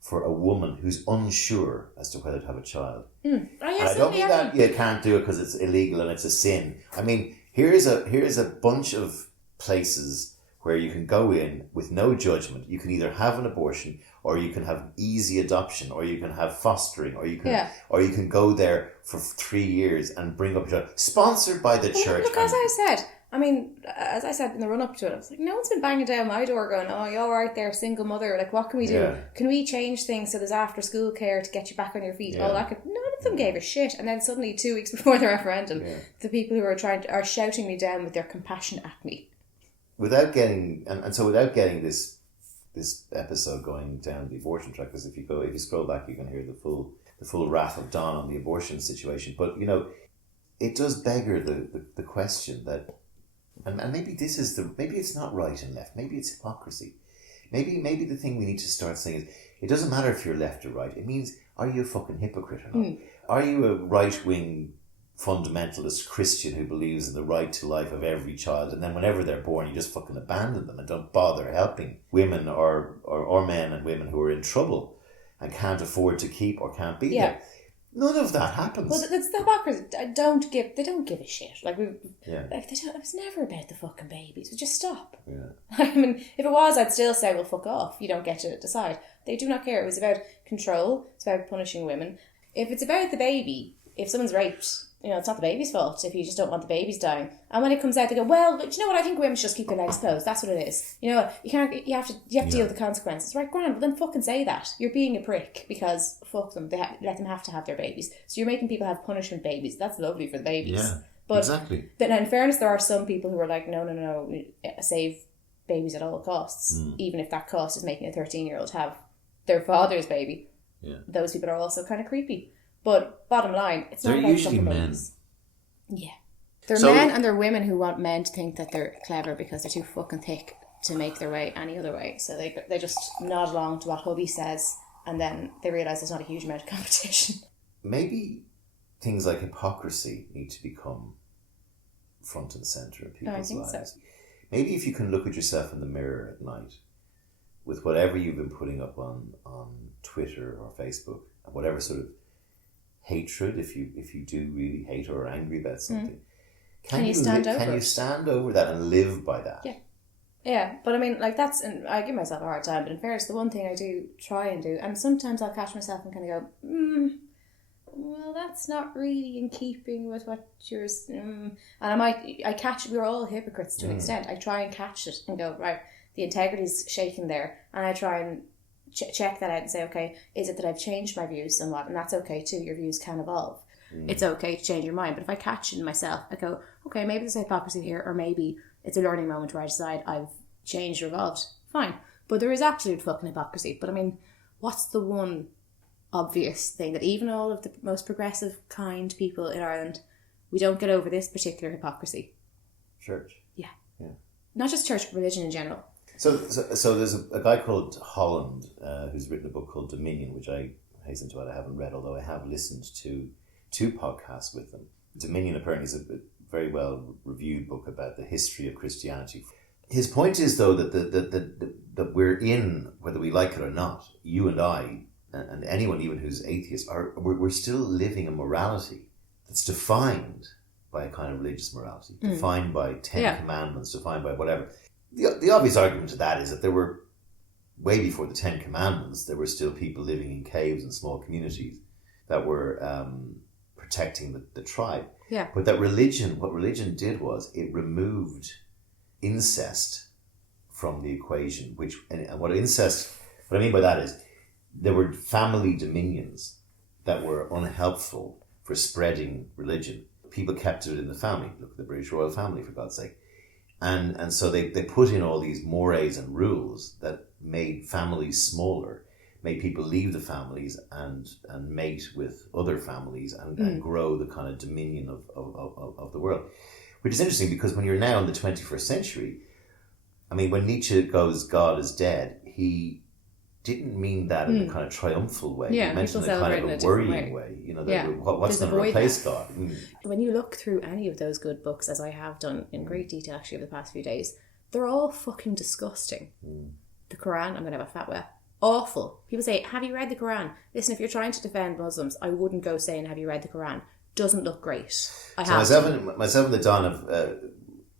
for a woman who's unsure as to whether to have a child. And I don't mean that you can't do it because it's illegal and it's a sin. I mean, here is a bunch of places where you can go in with no judgment. You can either have an abortion, or you can have easy adoption, or you can have fostering, or you can go there for 3 years and bring up a child, sponsored by the church. Look, as I said in the run up to it, I was like, no one's been banging down my door going, oh, you're all right there, single mother. Like, what can we do? Yeah. Can we change things so there's after school care to get you back on your feet? Yeah. All that. None of them gave a shit. And then suddenly 2 weeks before the referendum, the people who are shouting me down with their compassion at me. Without getting this episode going down the abortion track, because if you scroll back, you can hear the full wrath of Don on the abortion situation. But it does beggar the question that, and maybe maybe it's not right and left. Maybe it's hypocrisy. Maybe the thing we need to start saying is, it doesn't matter if you're left or right. It means, are you a fucking hypocrite or not? Are you a right wing fundamentalist Christian who believes in the right to life of every child, and then whenever they're born you just fucking abandon them and don't bother helping women or men and women who are in trouble and can't afford to keep or can't be there? None of that happens. Well, it's the hypocrisy. They don't give a shit. Like, it was never about the fucking babies. We just stop. Yeah. I mean, if it was, I'd still say, well, fuck off. You don't get to decide. They do not care. It was about control. It's about punishing women. If it's about the baby, if someone's raped, it's not the baby's fault if you just don't want the babies dying. And when it comes out, they go, well, but you know what? I think women should just keep their legs closed. That's what it is. You have to deal with the consequences. Right, grand. Well, then fucking say that. You're being a prick because fuck them. Let them have to have their babies. So you're making people have punishment babies. That's lovely for the babies. Yeah, but, exactly. But in fairness, there are some people who are like, no, save babies at all costs. Even if that cost is making a 13-year-old have their father's baby. Yeah. Those people are also kind of creepy. But bottom line, it's not about usually men. Yeah. They're men and they're women who want men to think that they're clever because they're too fucking thick to make their way any other way. So they just nod along to what hubby says, and then they realise there's not a huge amount of competition. Maybe things like hypocrisy need to become front and centre of people's lives. So. Maybe if you can look at yourself in the mirror at night with whatever you've been putting up on Twitter or Facebook, and whatever sort of hatred, if you do really hate or are angry about something, Can you stand over Can you it? stand over that and live by that? Yeah. Yeah, but I mean, like, and I give myself a hard time, but in fairness, the one thing I do try and do, and sometimes I'll catch myself and kind of go, well, that's not really in keeping with what you're... And we're all hypocrites to an extent. I try and catch it and go, right, the integrity's shaking there, and I try and check that out and say, okay, is it that I've changed my views somewhat? And that's okay too, your views can evolve. It's okay to change your mind, but if I catch it in myself, I go, okay, maybe there's hypocrisy here, or maybe it's a learning moment where I decide I've changed or evolved. Fine. But there is absolute fucking hypocrisy. But I mean, what's the one obvious thing that even all of the most progressive, kind people in Ireland, we don't get over this particular hypocrisy? Church. Yeah. Yeah. Not just church, religion in general. So there's a guy called Holland who's written a book called Dominion, which I hasten to add I haven't read, although I have listened to 2 podcasts with them. Dominion apparently is a very well reviewed book about the history of Christianity. His point is, though, that we're in, whether we like it or not, you and I, and anyone even who's atheist, we're still living a morality that's defined by a kind of religious morality, defined by 10 commandments, defined by whatever. The obvious argument to that is that there were, way before the 10 commandments, there were still people living in caves and small communities that were protecting the tribe. Yeah. But what religion did was it removed incest from the equation, and what I mean by that is there were family dominions that were unhelpful for spreading religion. People kept it in the family. Look at the British royal family, for God's sake. And so they put in all these mores and rules that made families smaller, made people leave the families and mate with other families and grow the kind of dominion of the world. Which is interesting because when you're now in the 21st century, I mean, when Nietzsche goes, God is dead, he didn't mean that in a kind of triumphal way. Yeah, he meant in a kind of a worrying way. You know, what's going to replace God? When you look through any of those good books, as I have done in great detail actually over the past few days, they're all fucking disgusting. The Koran, I'm going to have a fatwa. Awful. People say, have you read the Koran? Listen, if you're trying to defend Muslims, I wouldn't go saying, have you read the Koran? Doesn't look great. Myself and the Don have,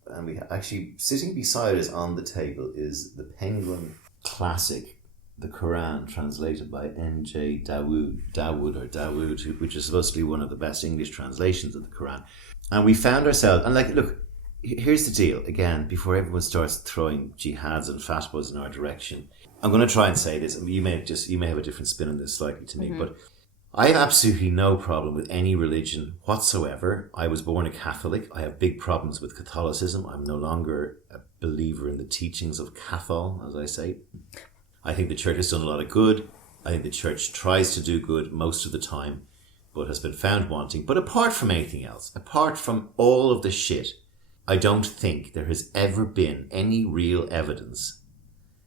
and we actually sitting beside us on the table is the Penguin classic, the Koran, translated by N.J. Dawood, which is supposed to be one of the best English translations of the Koran. And we found ourselves, and look, here's the deal, again, before everyone starts throwing jihads and fatwas in our direction. I'm going to try and say this, you may have a different spin on this slightly to me, but I have absolutely no problem with any religion whatsoever. I was born a Catholic. I have big problems with Catholicism. I'm no longer a believer in the teachings of Cathol, as I say. I think the church has done a lot of good. I think the church tries to do good most of the time, but has been found wanting. But apart from anything else, apart from all of the shit, I don't think there has ever been any real evidence,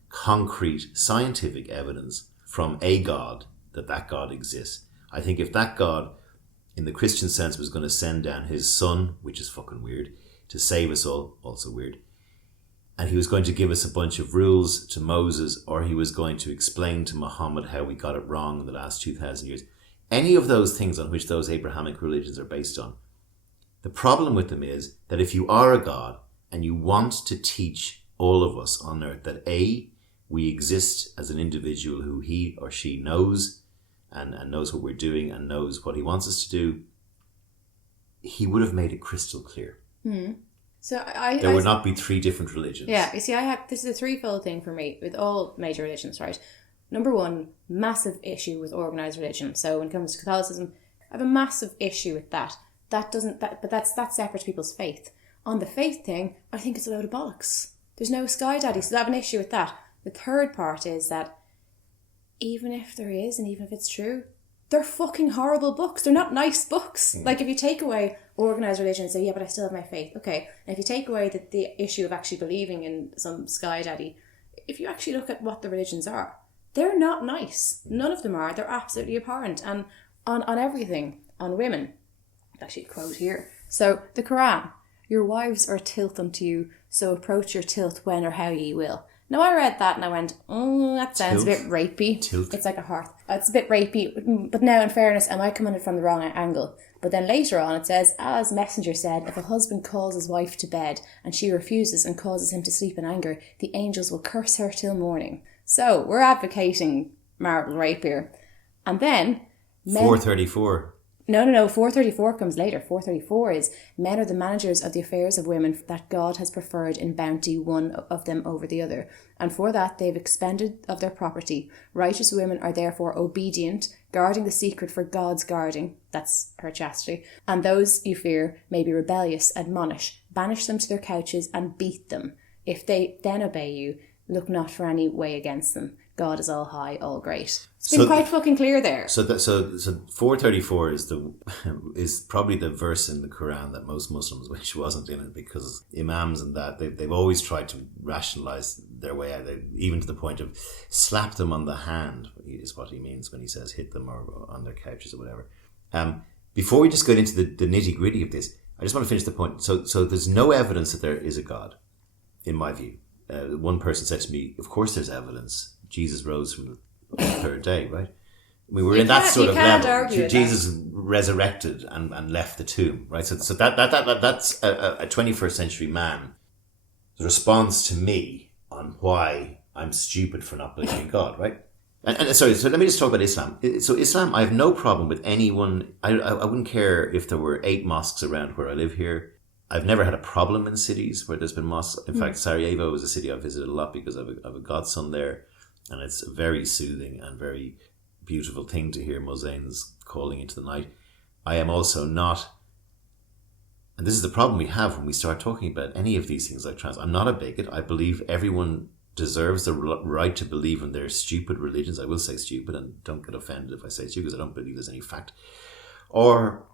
concrete scientific evidence from a God that God exists. I think if that God, in the Christian sense, was going to send down his son, which is fucking weird, to save us all, also weird, and he was going to give us a bunch of rules to Moses, or he was going to explain to Mohammed how we got it wrong in the last 2,000 years, any of those things on which those Abrahamic religions are based on, the problem with them is that if you are a God and you want to teach all of us on earth that A, we exist as an individual who he or she knows and knows what we're doing and knows what he wants us to do, he would have made it crystal clear. So there would not be 3 different religions. Yeah, you see, this is a threefold thing for me with all major religions, right? Number one, massive issue with organised religion. So when it comes to Catholicism, I have a massive issue with that. But that's separate to people's faith. On the faith thing, I think it's a load of bollocks. There's no sky daddy, so I have an issue with that. The third part is that even if there is, and even if it's true, they're fucking horrible books. They're not nice books. Like, if you take away organised religion and say, yeah, but I still have my faith, okay. And if you take away the issue of actually believing in some sky daddy, if you actually look at what the religions are, they're not nice. None of them are. They're absolutely abhorrent. And on everything, on women, actually a quote here. So, the Quran, your wives are a tilth unto you, so approach your tilth when or how ye will. Now, I read that and I went, that sounds a bit rapey. Tilth. It's like a hearth. It's a bit rapey. But now, in fairness, am I coming at it from the wrong angle? But then later on it says, as Messenger said, if a husband calls his wife to bed and she refuses and causes him to sleep in anger, the angels will curse her till morning. So, we're advocating marital rape here. And then... 434. No, 434 comes later. 434 is, men are the managers of the affairs of women that God has preferred in bounty one of them over the other. And for that they've expended of their property. Righteous women are therefore obedient, guarding the secret for God's guarding. That's her chastity. And those you fear may be rebellious, admonish, banish them to their couches and beat them. If they then obey you, look not for any way against them. God is all high, all great. It's been quite fucking clear there. So 434 is probably the verse in the Koran that most Muslims wish wasn't in it, because imams and that they've always tried to rationalize their way out, even to the point of slap them on the hand is what he means when he says hit them or on their couches or whatever. Before we just get into the nitty gritty of this, I just want to finish the point. So there's no evidence that there is a God, in my view. One person said to me, "Of course, there's evidence. Jesus rose from the third day, right? I mean, we're in that sort of level. Jesus resurrected and left the tomb, right? So that's a 21st century man's response to me on why I'm stupid for not believing in God, right? And sorry, so let me just talk about Islam. So Islam, I have no problem with anyone. I wouldn't care if there were 8 mosques around where I live here. I've never had a problem in cities where there's been mosques. In fact, Sarajevo is a city I've visited a lot because I have a godson there. And it's a very soothing and very beautiful thing to hear muezzins calling into the night. I am also not, and this is the problem we have when we start talking about any of these things like trans. I'm not a bigot. I believe everyone deserves the right to believe in their stupid religions. I will say stupid, and don't get offended if I say stupid, because I don't believe there's any fact or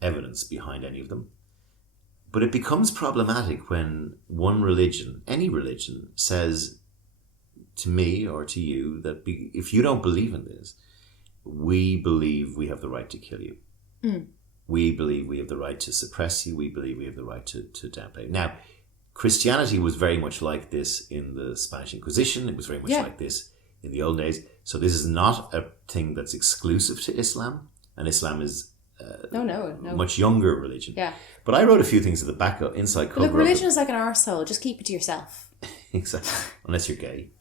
evidence behind any of them. But it becomes problematic when one religion, any religion, says to me or to you that if you don't believe in this, we believe we have the right to kill you. We believe we have the right to suppress you. We believe we have the right to downplay. Now, Christianity was very much like this in the Spanish Inquisition. It was very much like this in the old days. So this is not a thing that's exclusive to Islam, and Islam is no. much younger religion. Yeah. But I wrote a few things at the back inside cover. Look, religion is like an arsehole. Just keep it to yourself. Exactly. Unless you're gay.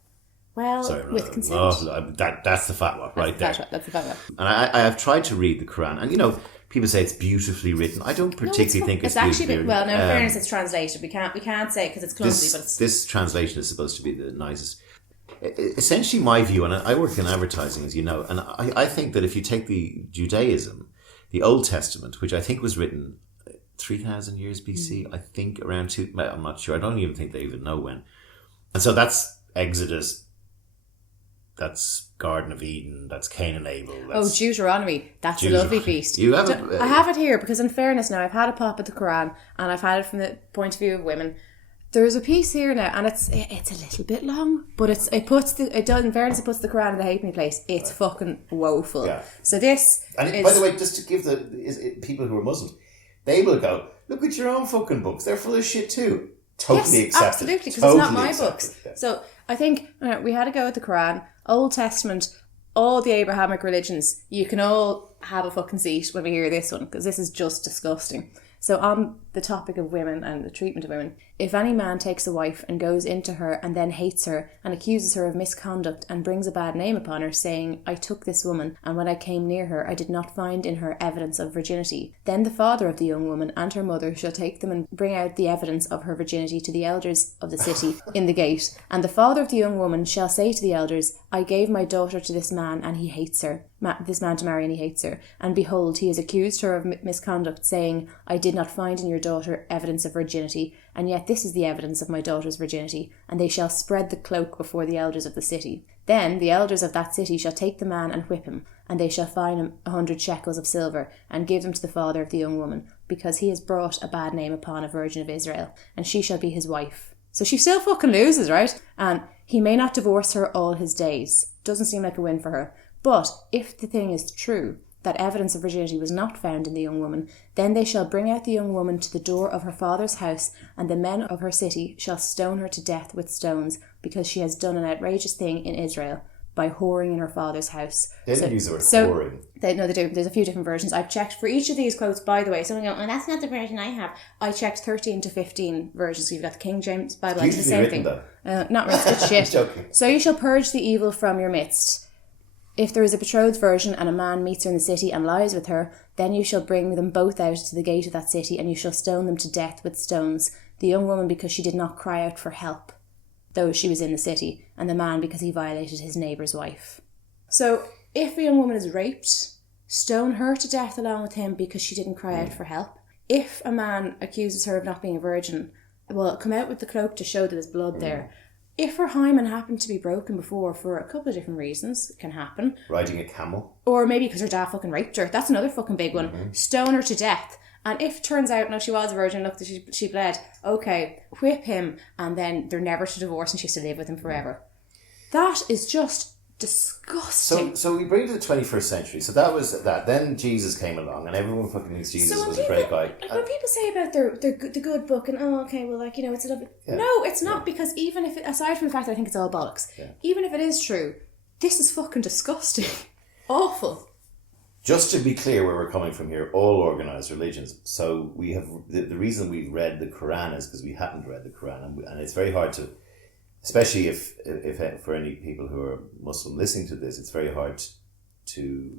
Well, with consent. That's the fatwa right there. That's the fatwa. And I have tried to read the Quran, and people say it's beautifully written. I don't particularly think it's actually beautifully written. Well, no, in fairness, it's translated. We can't say it because it's clumsy, but this translation is supposed to be the nicest. Essentially, my view, and I work in advertising, as you know, and I think that if you take the Judaism, the Old Testament, which I think was written 3,000 years BC, I think around 2. I'm not sure. I don't even think they even know when. And so that's Exodus. That's Garden of Eden. That's Cain and Abel. Deuteronomy. That's a lovely feast. You have I have it here because, in fairness, now I've had a pop at the Quran, and I've had it from the point of view of women. There's a piece here now, and it's a little bit long, but it puts the Quran in the halfpenny place. It's fucking woeful. Yeah. So this. And by the way, just to give the people who are Muslims, they will go, look at your own fucking books. They're full of shit too. Totally accepted. Absolutely, because it's not my books. Yeah. So I think we had to go with the Quran, Old Testament, all the Abrahamic religions. You can all have a fucking seat when we hear this one, because this is just disgusting. So on the topic of women and the treatment of women, if any man takes a wife and goes into her and then hates her and accuses her of misconduct and brings a bad name upon her, saying, I took this woman, and when I came near her I did not find in her evidence of virginity, then the father of the young woman and her mother shall take them and bring out the evidence of her virginity to the elders of the city in the gate. And the father of the young woman shall say to the elders, I gave my daughter to this man and he hates her. This man to marry and he hates her. And behold, he has accused her of misconduct, saying, I did not find in your daughter evidence of virginity, and yet this is the evidence of my daughter's virginity. And they shall spread the cloak before the elders of the city. Then the elders of that city shall take the man and whip him, and they shall fine him 100 shekels of silver, and give them to the father of the young woman, because he has brought a bad name upon a virgin of Israel, and she shall be his wife. So she still fucking loses, right? And he may not divorce her all his days. Doesn't seem like a win for her. But if the thing is true, that evidence of virginity was not found in the young woman, then they shall bring out the young woman to the door of her father's house, and the men of her city shall stone her to death with stones, because she has done an outrageous thing in Israel by whoring in her father's house. They didn't use the word whoring. They do. There's a few different versions. I've checked for each of these quotes, by the way. Someone go, that's not the version I have. I checked 13 to 15 versions. So you've got the King James Bible. It's the same thing. Not written, it's shit. Joking. So you shall purge the evil from your midst. If there is a betrothed virgin and a man meets her in the city and lies with her, then you shall bring them both out to the gate of that city, and you shall stone them to death with stones, the young woman because she did not cry out for help, though she was in the city, and the man because he violated his neighbour's wife. So, if a young woman is raped, stone her to death along with him because she didn't cry out for help. If a man accuses her of not being a virgin, well, come out with the cloak to show that there's blood there. If her hymen happened to be broken before for a couple of different reasons, it can happen. Riding a camel. Or maybe because her dad fucking raped her. That's another fucking big one. Mm-hmm. Stone her to death. And if it turns out, no, she was a virgin, look, she bled, okay, whip him, and then they're never to divorce and she has to live with him forever. That is just disgusting. So we bring it to the 21st century. So that was that. Then Jesus came along, and everyone fucking thinks Jesus was a great guy. When people say about the good book, and it's a lovely... Yeah. No, it's not, because even if, aside from the fact that I think it's all bollocks, even if it is true, this is fucking disgusting. Awful. Just to be clear where we're coming from here, all organised religions. So we have the reason we've read the Koran is because we hadn't read the Koran, and it's very hard to, especially if for any people who are Muslim listening to this, it's very hard to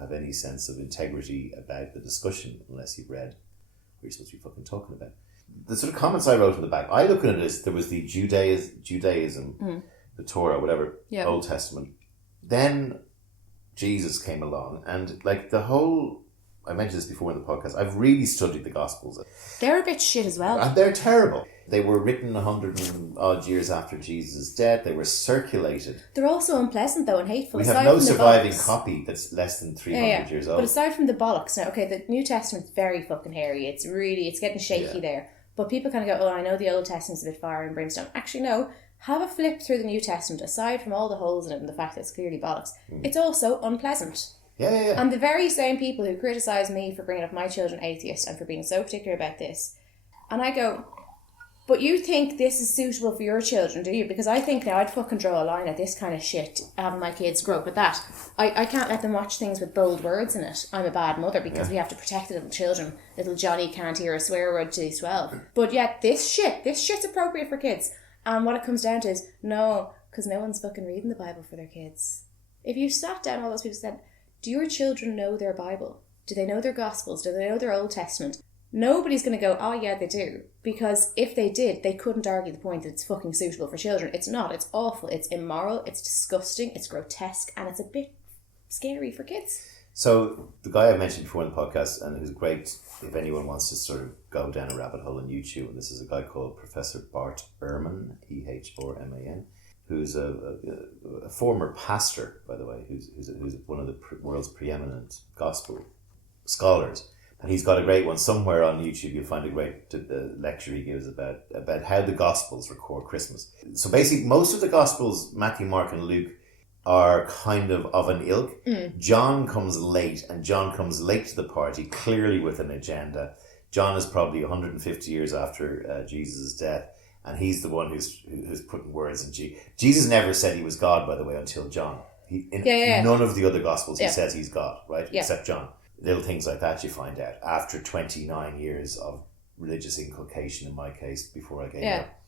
have any sense of integrity about the discussion unless you've read what you're supposed to be fucking talking about. The sort of comments I wrote in the back, I look at it as there was the Judaism, the Torah, whatever, Old Testament. Then Jesus came along, and like the whole, I mentioned this before in the podcast, I've really studied the Gospels. They're a bit shit as well. And they're terrible. They were written 100 and odd years after Jesus' death. They were circulated. They're also unpleasant though and hateful. We have no surviving copy that's less than 300 years old. But aside from the bollocks, now, okay, the New Testament's very fucking hairy. It's getting shaky there. But people kind of go, I know the Old Testament's a bit fire and brimstone. Actually, no. Have a flip through the New Testament, aside from all the holes in it and the fact that it's clearly bollocks. It's also unpleasant. Yeah. And the very same people who criticise me for bringing up my children atheist and for being so particular about this. And I go, but you think this is suitable for your children, do you? Because I think now I'd fucking draw a line at this kind of shit, having my kids grow up with that. I can't let them watch things with bold words in it. I'm a bad mother because we have to protect the little children. Little Johnny can't hear a swear word till he's 12. But yet this shit's appropriate for kids. And what it comes down to is, no, because no one's fucking reading the Bible for their kids. If you sat down, all those people said, do your children know their Bible? Do they know their Gospels? Do they know their Old Testament? Nobody's going to go, oh yeah, they do. Because if they did, they couldn't argue the point that it's fucking suitable for children. It's not. It's awful. It's immoral. It's disgusting. It's grotesque. And it's a bit scary for kids. So the guy I mentioned before in the podcast, and who's great if anyone wants to sort of go down a rabbit hole on YouTube, and this is a guy called Professor Bart D.Ehrman, E-H-R-M-A-N, who's a former pastor, by the way, who's one of the world's preeminent gospel scholars. And he's got a great one somewhere on YouTube. You'll find a great lecture he gives about how the Gospels record Christmas. So basically, most of the Gospels, Matthew, Mark, and Luke, are kind of an ilk. John comes late, and John comes late to the party, clearly with an agenda. John is probably 150 years after Jesus' death, and he's the one who's putting words in Jesus never said he was God, by the way, until John. None of the other Gospels he says he's God, right? Yeah. Except John. Little things like that you find out after 29 years of religious inculcation, in my case, before I gave up.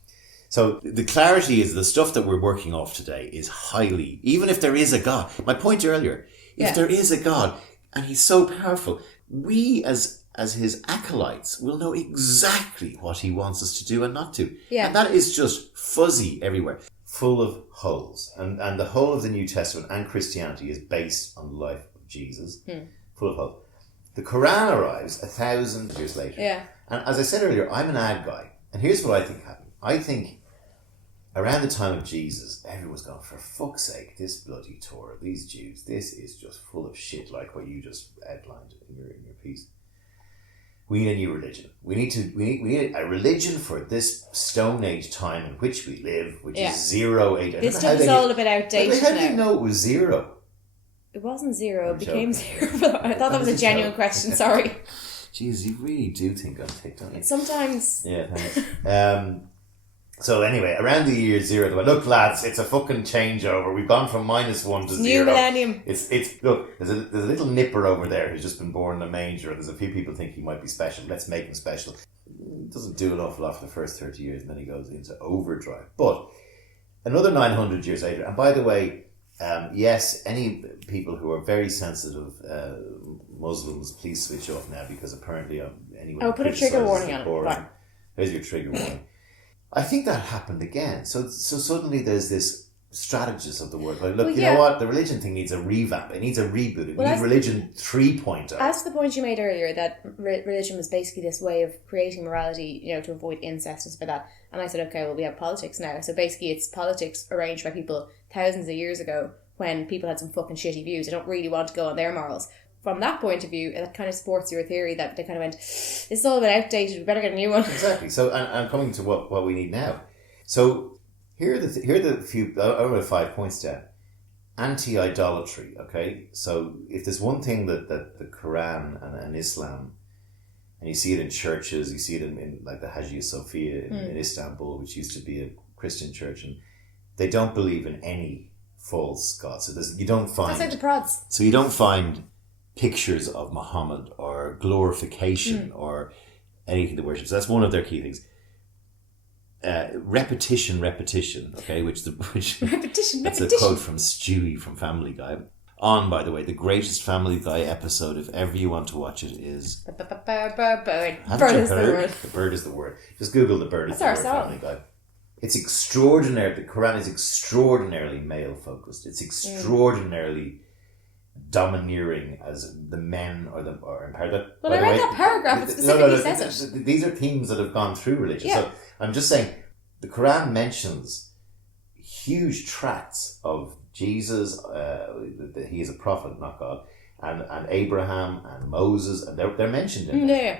So the clarity is the stuff that we're working off today is highly, even if there is a God. My point earlier, if there is a God and he's so powerful, we as his acolytes will know exactly what he wants us to do and not to. Yeah. And that is just fuzzy everywhere, full of holes. And the whole of the New Testament and Christianity is based on the life of Jesus. Full of holes. The Koran arrives 1,000 years later. Yeah. And as I said earlier, I'm an ad guy. And here's what I think happened. I think around the time of Jesus, everyone's going, for fuck's sake, this bloody Torah, these Jews, this is just full of shit, like what you just outlined in your piece. We need a new religion. We need a religion for this Stone Age time in which we live, which is 0 8. This stuff is all a bit outdated. How do they know it was 0? It wasn't zero, it I'm became joking. 0. I thought that was a genuine question, sorry. Jeez, you really do think I'm ticked, don't you? Sometimes. Yeah, thanks. So anyway, around the year 0, they went, look lads, it's a fucking changeover. We've gone from -1 to 0. New millennium. It's look, there's a little nipper over there who's just been born in a manger, and there's a few people think he might be special. Let's make him special. He doesn't do an awful lot for the first 30 years, and then he goes into overdrive. But another 900 years later, and by the way, yes, any people who are very sensitive Muslims, please switch off now, because apparently anyone I'll put a trigger warning on it. Koran, Fine. there's your trigger warning. I think that happened again. So suddenly there's this strategist of the word. Like, look, Well, you yeah. know what? The religion thing needs a revamp. It needs a reboot. We need religion 3.0. As to the point you made earlier, that religion was basically this way of creating morality, to avoid incest and stuff like that. And I said, okay, well, we have politics now. So basically it's politics arranged by people thousands of years ago when people had some fucking shitty views. They don't really want to go on their morals. From that point of view, it kind of supports your theory that they kind of went, this is all a bit outdated, we better get a new one. Exactly. So, and I'm coming to what we need now. So, here are the few, I wrote 5 points down. Anti-idolatry, okay? So, if there's one thing that the Koran and Islam, and you see it in churches, you see it in like the Hagia Sophia in Istanbul, which used to be a Christian church, and they don't believe in any false god. So, you don't find... That's like the prods. So, you don't find pictures of Mohammed or glorification or anything to worship. So that's one of their key things. Repetition, okay, which Repetition. That's a quote from Stewie from Family Guy. By the way, the greatest Family Guy episode, if ever you want to watch it, is Bird is the word. The bird is the word. Just Google the bird is the word Family Guy. It's extraordinary. The Quran is extraordinarily male focused. It's extraordinarily domineering as the men or empowered. Well, I read that paragraph. It specifically says it. These are themes that have gone through religion. Yeah. So I'm just saying, the Quran mentions huge tracts of Jesus, that he is a prophet, not God, and Abraham and Moses, and they're mentioned in there. Yeah.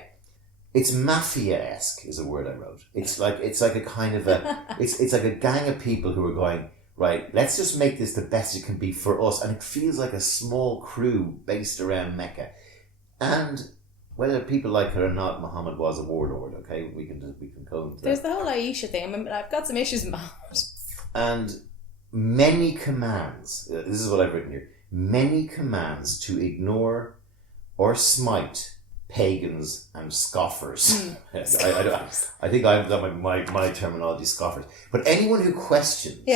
It's mafia-esque, is a word I wrote. It's like a kind of it's like a gang of people who are going, right, let's just make this the best it can be for us. And it feels like a small crew based around Mecca. And whether people like it or not, Muhammad was a warlord, okay? We can go into that. There's the whole Aisha thing. I mean, I've got some issues with Muhammad. And many commands, this is what I've written here, many commands to ignore or smite pagans and scoffers. I think I've got my terminology, scoffers. But anyone who questions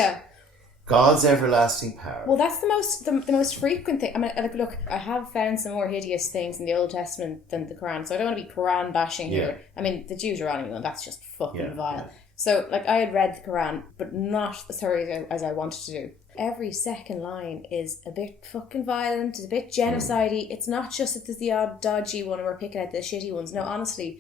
God's everlasting power. Well, that's the most frequent thing. I mean, look, I have found some more hideous things in the Old Testament than the Quran, so I don't want to be Quran bashing here. I mean, the Deuteronomy one, that's just fucking vile. Yeah. So, like, I had read the Quran, but not as thoroughly as I wanted to do. Every second line is a bit fucking violent, it's a bit genocide-y. It's not just that there's the odd dodgy one and we're picking out the shitty ones. No, honestly,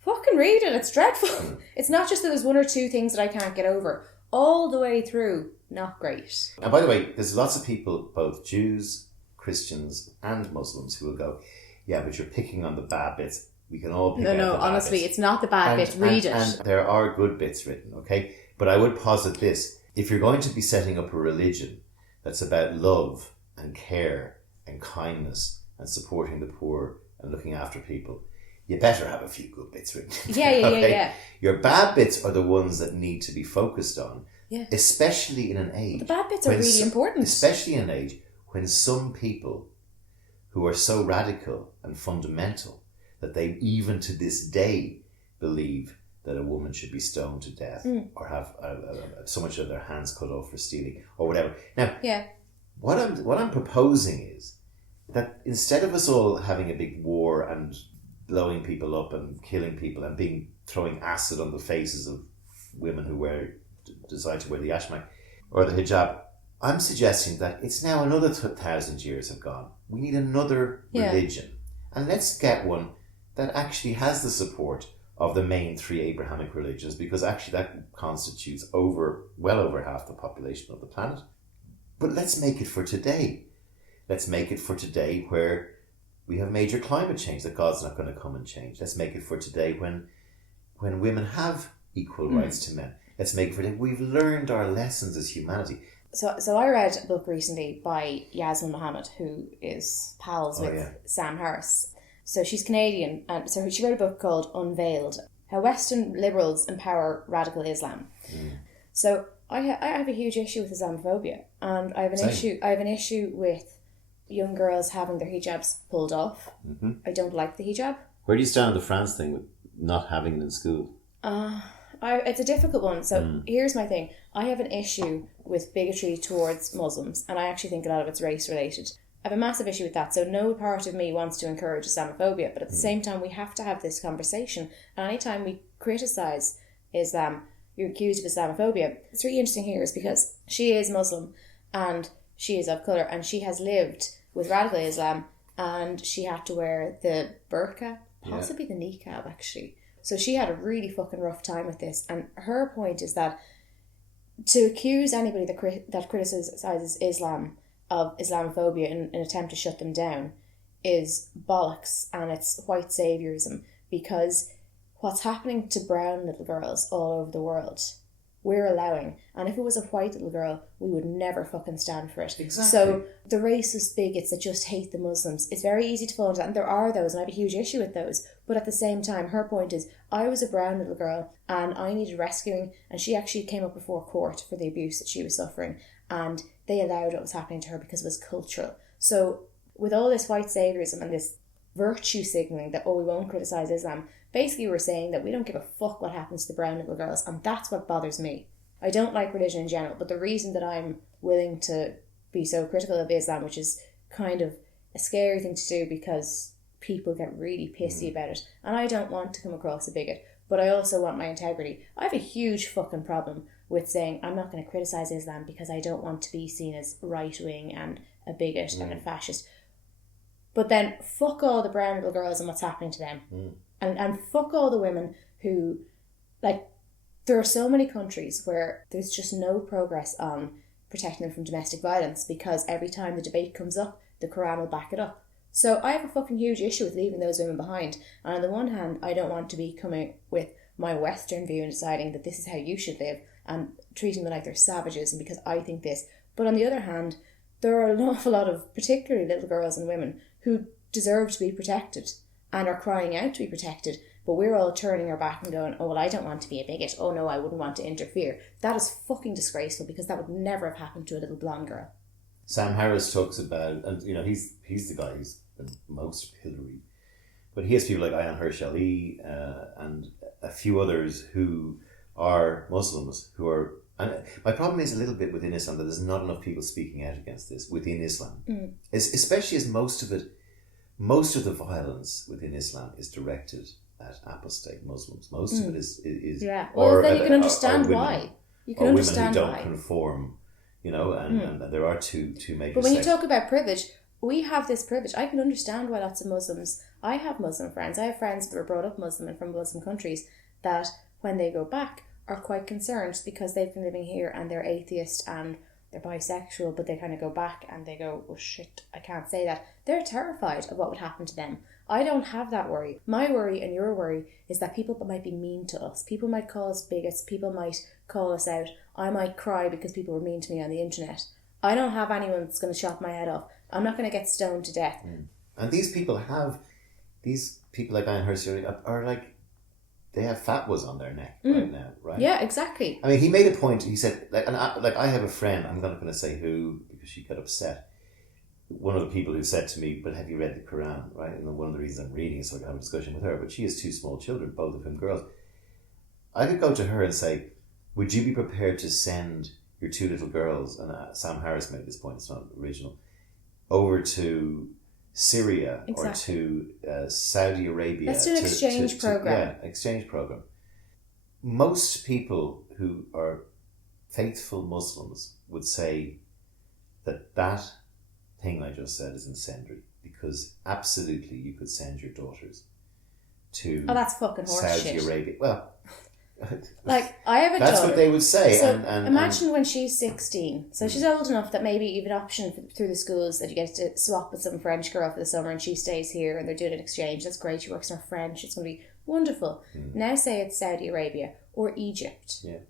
fucking read it, it's dreadful. It's not just that there's one or two things that I can't get over. All the way through, not great. And by the way, there's lots of people, both Jews, Christians and Muslims, who will go, yeah, but you're picking on the bad bits. We can all pick out the bad honestly, bits. It's not the bad bits. Read it. And there are good bits written, okay? But I would posit this. If you're going to be setting up a religion that's about love and care and kindness and supporting the poor and looking after people, you better have a few good bits written. Yeah. Your bad bits are the ones that need to be focused on, especially in an age. The bad bits are really important. Especially in an age when some people who are so radical and fundamental that they even to this day believe that a woman should be stoned to death or have so much of their hands cut off for stealing or whatever. Now, what I'm proposing is that instead of us all having a big war and blowing people up and killing people and throwing acid on the faces of women who decide to wear the ashmak or the hijab, I'm suggesting that it's now another 1,000 years have gone. We need another religion, and let's get one that actually has the support of the main three Abrahamic religions, because actually that constitutes well over half the population of the planet. But let's make it for today. Let's make it for today where we have major climate change that God's not going to come and change. Let's make it for today when women have equal rights to men. Let's make it for today. We've learned our lessons as humanity. So I read a book recently by Jasmin Mohammed, who is pals with Sam Harris. So she's Canadian, and so she wrote a book called Unveiled: How Western Liberals Empower Radical Islam. So I have a huge issue with Islamophobia, and I have an issue with young girls having their hijabs pulled off. I don't like the hijab. Where do you stand on the France thing with not having it in school? It's a difficult one. So here's my thing. I have an issue with bigotry towards Muslims, and I actually think a lot of it's race related. I have a massive issue with that. So no part of me wants to encourage Islamophobia, but at the same time, we have to have this conversation. And anytime we criticise Islam, you're accused of Islamophobia. It's really interesting here is because she is Muslim and she is of colour, and she has lived with radical Islam, and she had to wear the burqa, possibly the niqab actually. So she had a really fucking rough time with this. And her point is that to accuse anybody that criticises Islam of Islamophobia in an attempt to shut them down is bollocks, and it's white saviorism, because what's happening to brown little girls all over the world, we're allowing. And if it was a white little girl, we would never fucking stand for it. Exactly. So the racist bigots that just hate the Muslims, it's very easy to fall into that, and there are those, and I have a huge issue with those. But at the same time, her point is, I was a brown little girl and I needed rescuing, and she actually came up before court for the abuse that she was suffering, and they allowed what was happening to her because it was cultural. So with all this white saviorism and this virtue signalling that, we won't criticise Islam, basically we're saying that we don't give a fuck what happens to the brown little girls, and that's what bothers me. I don't like religion in general, but the reason that I'm willing to be so critical of Islam, which is kind of a scary thing to do because people get really pissy about it, and I don't want to come across a bigot, but I also want my integrity. I have a huge fucking problem with saying I'm not going to criticise Islam because I don't want to be seen as right-wing and a bigot and a fascist. But then fuck all the brown little girls and what's happening to them. And fuck all the women who, like, there are so many countries where there's just no progress on protecting them from domestic violence, because every time the debate comes up, the Koran will back it up. So I have a fucking huge issue with leaving those women behind. And on the one hand, I don't want to be coming with my Western view and deciding that this is how you should live and treating them like they're savages and because I think this. But on the other hand, there are an awful lot of particularly little girls and women who deserve to be protected and are crying out to be protected, but we're all turning our back and going, I don't want to be a bigot. Oh no, I wouldn't want to interfere. That is fucking disgraceful, because that would never have happened to a little blonde girl. Sam Harris talks about, and he's the guy who's been most Hillary, but he has people like Ayaan Hirsch Ali and a few others who are Muslims who are. And my problem is a little bit within Islam that there's not enough people speaking out against this within Islam, especially as most of the violence within Islam is directed at apostate Muslims. Most of it is yeah. Well, then you can understand why. You can understand women who why. don't conform, and there are two major. But when you talk about privilege, we have this privilege. I can understand why lots of Muslims. I have Muslim friends. I have friends that were brought up Muslim and from Muslim countries that, when they go back, are quite concerned because they've been living here and they're atheist and they're bisexual, but they kind of go back and they go, oh shit, I can't say that. They're terrified of what would happen to them. I don't have that worry. My worry and your worry is that people might be mean to us. People might call us bigots. People might call us out. I might cry because people were mean to me on the internet. I don't have anyone that's going to chop my head off. I'm not going to get stoned to death. And these people like Ayaan Hirsch are like, they have fatwas on their neck right now, right? Yeah, exactly. I mean, he made a point. He said, I have a friend. I'm not going to say who because she got upset. One of the people who said to me, "But have you read the Quran?" Right, and one of the reasons I'm reading is so I can have a discussion with her. But she has two small children, both of them girls. I could go to her and say, "Would you be prepared to send your two little girls?" And Sam Harris made this point. It's not original. Over to Syria or to Saudi Arabia. Let's do an exchange program. Exchange program. Most people who are faithful Muslims would say that thing I just said is incendiary, because absolutely you could send your daughters to that's fucking horse Saudi shit. Arabia. Well, like, I have a that's daughter. what they would say. So and imagine when she's 16. So she's old enough that maybe you have an option through the schools that you get to swap with some French girl for the summer and she stays here and they're doing an exchange. That's great. She works in her French. It's going to be wonderful. Now say it's Saudi Arabia or Egypt. Yeah.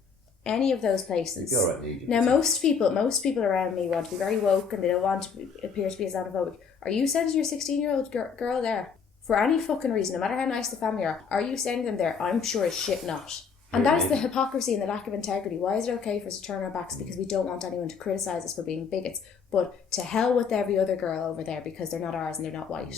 any of those places. You'd be all right in Egypt. Now, most people around me want to be very woke and they don't want to appear to be Islamophobic. Are you sending your 16-year-old girl there for any fucking reason, no matter how nice the family are? Are you sending them there? I'm sure as shit not. And that is the hypocrisy and the lack of integrity. Why is it okay for us to turn our backs because we don't want anyone to criticise us for being bigots? But to hell with every other girl over there because they're not ours and they're not white.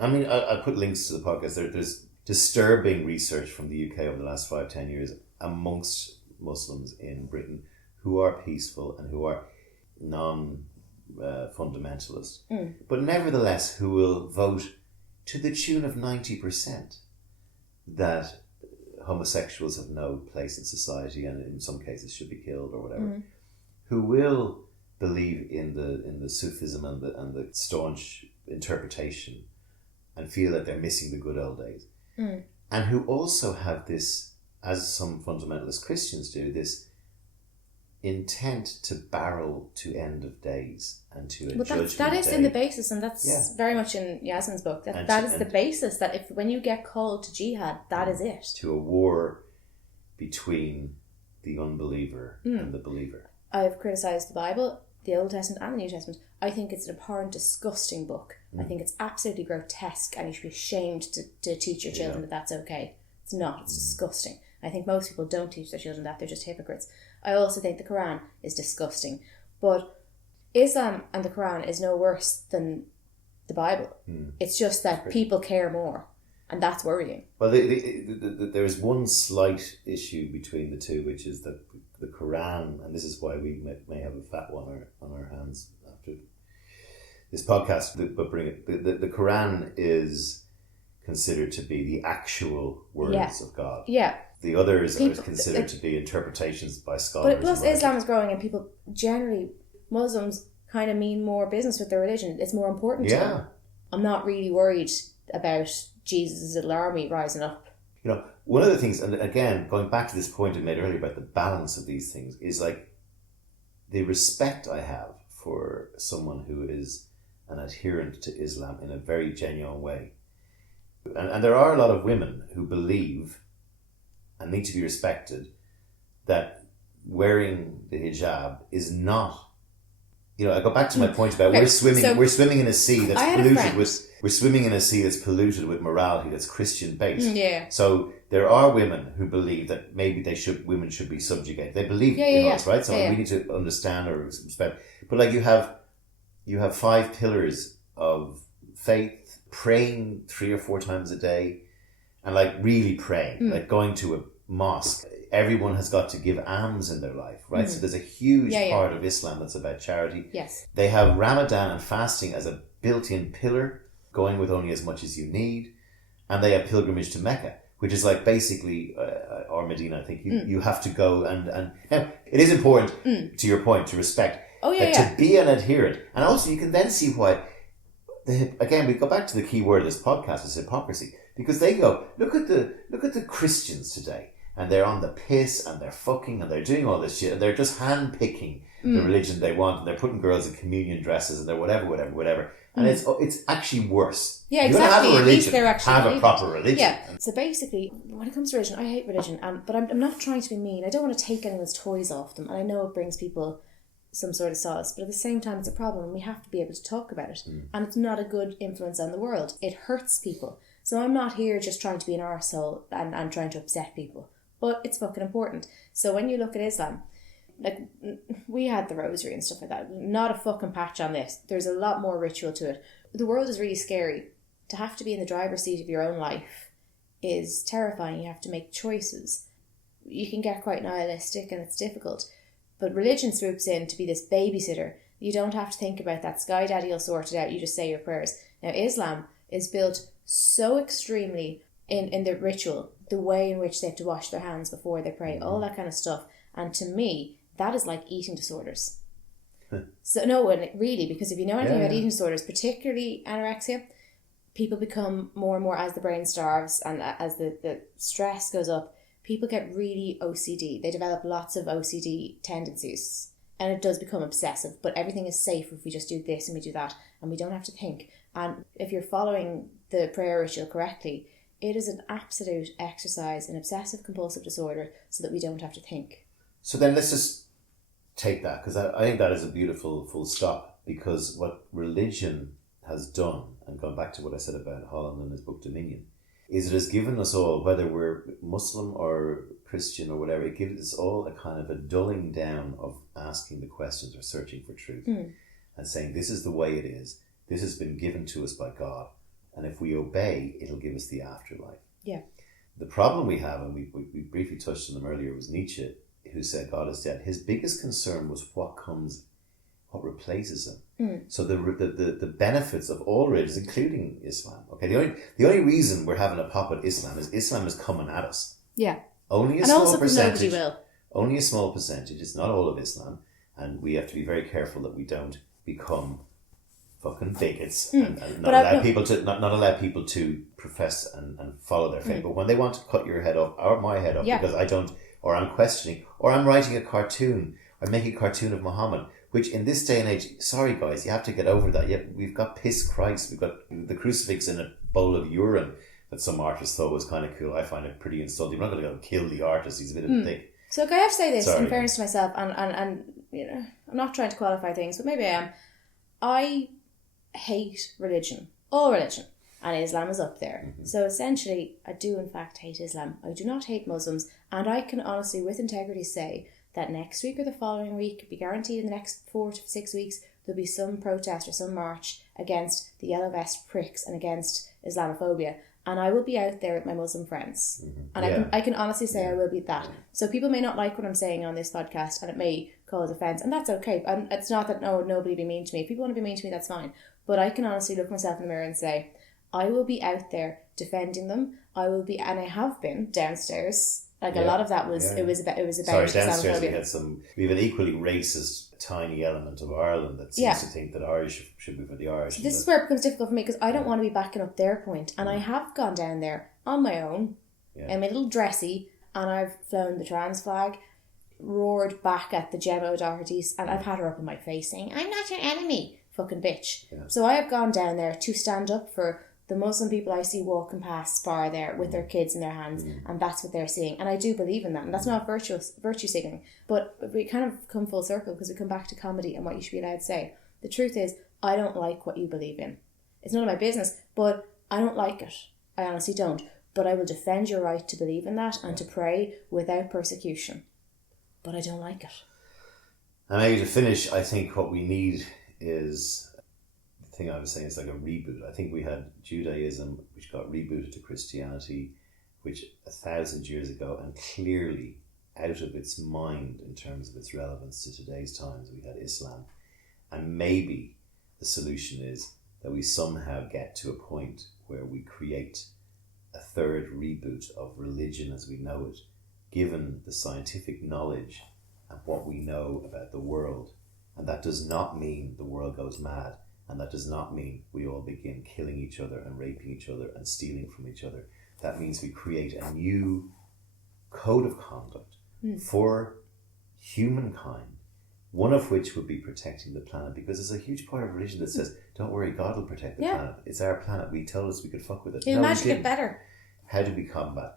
I mean, I put links to the podcast. There's disturbing research from the UK over the last 5-10 years amongst Muslims in Britain who are peaceful and who are non-fundamentalist, but nevertheless who will vote to the tune of 90% that homosexuals have no place in society and in some cases should be killed or whatever, who will believe in the Sufism and the staunch interpretation and feel that they're missing the good old days, and who also have this, as some fundamentalist Christians do, this intent to barrel to end of days and to a judgment that is day. in the basis, and that's very much in Jasmin's book. That is the basis, that if when you get called to jihad, that is it. To a war between the unbeliever and the believer. I've criticised the Bible, the Old Testament and the New Testament. I think it's an abhorrent, disgusting book. I think it's absolutely grotesque and you should be ashamed to teach your children that that's okay. It's not. It's disgusting. I think most people don't teach their children that. They're just hypocrites. I also think the Koran is disgusting. But Islam and the Koran is no worse than the Bible. It's just that people care more. And that's worrying. Well, there is one slight issue between the two, which is that the Koran, and this is why we may have a fat one on our hands after this podcast, but bring it. The Koran is considered to be the actual words of God. Yeah. The others are considered to be interpretations by scholars. But plus Islam is growing and people generally, Muslims kind of mean more business with their religion. It's more important to them. I'm not really worried about Jesus' little army rising up. You know, one of the things, and again, going back to this point I made earlier about the balance of these things, is like the respect I have for someone who is an adherent to Islam in a very genuine way. And there are a lot of women who believe, and need to be respected, that wearing the hijab is not, you know, I go back to my point about we're swimming in a sea that's polluted with morality that's Christian based. So there are women who believe that maybe women should be subjugated. They believe in us, right? So we need to understand or respect. But like you have 5 pillars of faith, praying 3 or 4 times a day, and like really praying, like going to a mosque. Everyone has got to give alms in their life, right? So there's a huge part of Islam that's about charity. Yes. They have Ramadan and fasting as a built-in pillar, going with only as much as you need. And they have pilgrimage to Mecca, which is like basically, or Medina, I think. You have to go and now, it is important, to your point, to respect. To be an adherent. And also you can then see why, again, we go back to the key word of this podcast, is hypocrisy. Because they go, look at the Christians today. And they're on the piss and they're fucking and they're doing all this shit and they're just hand-picking the religion they want and they're putting girls in communion dresses and they're whatever. And it's actually worse. Yeah, exactly. At least they're actually have a proper religion. Yeah. So basically, when it comes to religion, I hate religion, but I'm not trying to be mean. I don't want to take anyone's toys off them, and I know it brings people some sort of solace, but at the same time, it's a problem and we have to be able to talk about it. And it's not a good influence on the world. It hurts people. So I'm not here just trying to be an arsehole and trying to upset people. But it's fucking important. So when you look at Islam, like we had the rosary and stuff like that. Not a fucking patch on this. There's a lot more ritual to it. The world is really scary. To have to be in the driver's seat of your own life is terrifying. You have to make choices. You can get quite nihilistic and it's difficult. But religion swoops in to be this babysitter. You don't have to think about that. Sky Daddy will sort it out. You just say your prayers. Now Islam is built so extremely in the ritual, the way in which they have to wash their hands before they pray, all that kind of stuff. And to me, that is like eating disorders. So no, and really, because if you know anything about eating disorders, particularly anorexia, people become more and more, as the brain starves and as the stress goes up, people get really OCD. They develop lots of OCD tendencies. And it does become obsessive, but everything is safe if we just do this and we do that, and we don't have to think. And if you're following the prayer ritual correctly, it is an absolute exercise in obsessive compulsive disorder so that we don't have to think. So then let's just take that, because I think that is a beautiful full stop, because what religion has done, and going back to what I said about Holland and his book Dominion, is it has given us all, whether we're Muslim or Christian or whatever, it gives us all a kind of a dulling down of asking the questions or searching for truth and saying, this is the way it is. This has been given to us by God. And if we obey, it'll give us the afterlife. Yeah. The problem we have, and we briefly touched on them earlier, was Nietzsche, who said God is dead. His biggest concern was what replaces him. So the benefits of all religions, including Islam. Okay, the only reason we're having a pop at Islam is coming at us. Yeah. Only a and small also percentage. nobody will. Only a small percentage. It's not all of Islam, and we have to be very careful that we don't become fucking bigots and not allow people to profess and follow their faith. But when they want to cut your head off or my head off because I don't, or I'm questioning, or I'm writing a cartoon or making a cartoon of Mohammed, which in this day and age, sorry guys, you have to get over that. We've got piss Christ, we've got the crucifix in a bowl of urine that some artist thought was kind of cool. I find it pretty insulting. I'm not going to go kill the artist, he's a bit of a dick. So I have to say this in fairness to myself, and you know, I'm not trying to qualify things, but maybe I am. I hate religion, all religion, and Islam is up there. So essentially, I do in fact hate Islam. I do not hate Muslims, and I can honestly, with integrity, say that next week or the following week, be guaranteed in the next 4 to 6 weeks, there'll be some protest or some march against the yellow vest pricks and against Islamophobia. And I will be out there with my Muslim friends. And I can honestly say I will be that. So people may not like what I'm saying on this podcast, and it may cause offence, and that's okay. And it's not that nobody be mean to me. If people want to be mean to me, that's fine. But I can honestly look myself in the mirror and say, I will be out there defending them. I will be, and I have been downstairs. Like a lot of that was it was about Sorry, downstairs we have an equally racist tiny element of Ireland that seems to think that Irish should be for the Irish. So this is where it becomes difficult for me, because I don't want to be backing up their point, and I have gone down there on my own in my little dressy, and I've flown the trans flag, roared back at the Gemma O'Doherty's, and I've had her up in my face saying, I'm not your enemy, fucking bitch. So I have gone down there to stand up for the Muslim people I see walking past Spar there with their kids in their hands, and that's what they're seeing. And I do believe in that, and that's not virtue signaling. But we kind of come full circle, because we come back to comedy and what you should be allowed to say. The truth is, I don't like what you believe in. It's none of my business, but I don't like it. I honestly don't. But I will defend your right to believe in that and to pray without persecution. But I don't like it. And maybe to finish, I think what we need is... thing I was saying is like a reboot. I think we had Judaism, which got rebooted to Christianity, which 1,000 years ago, and clearly out of its mind in terms of its relevance to today's times. We had Islam, and maybe the solution is that we somehow get to a point where we create a third reboot of religion as we know it, given the scientific knowledge and what we know about the world. And that does not mean the world goes mad. And that does not mean we all begin killing each other and raping each other and stealing from each other. That means we create a new code of conduct for humankind, one of which would be protecting the planet, because there's a huge part of religion that says, don't worry, God will protect the planet. It's our planet. We told us we could fuck with it. He'll magic it better. How do we combat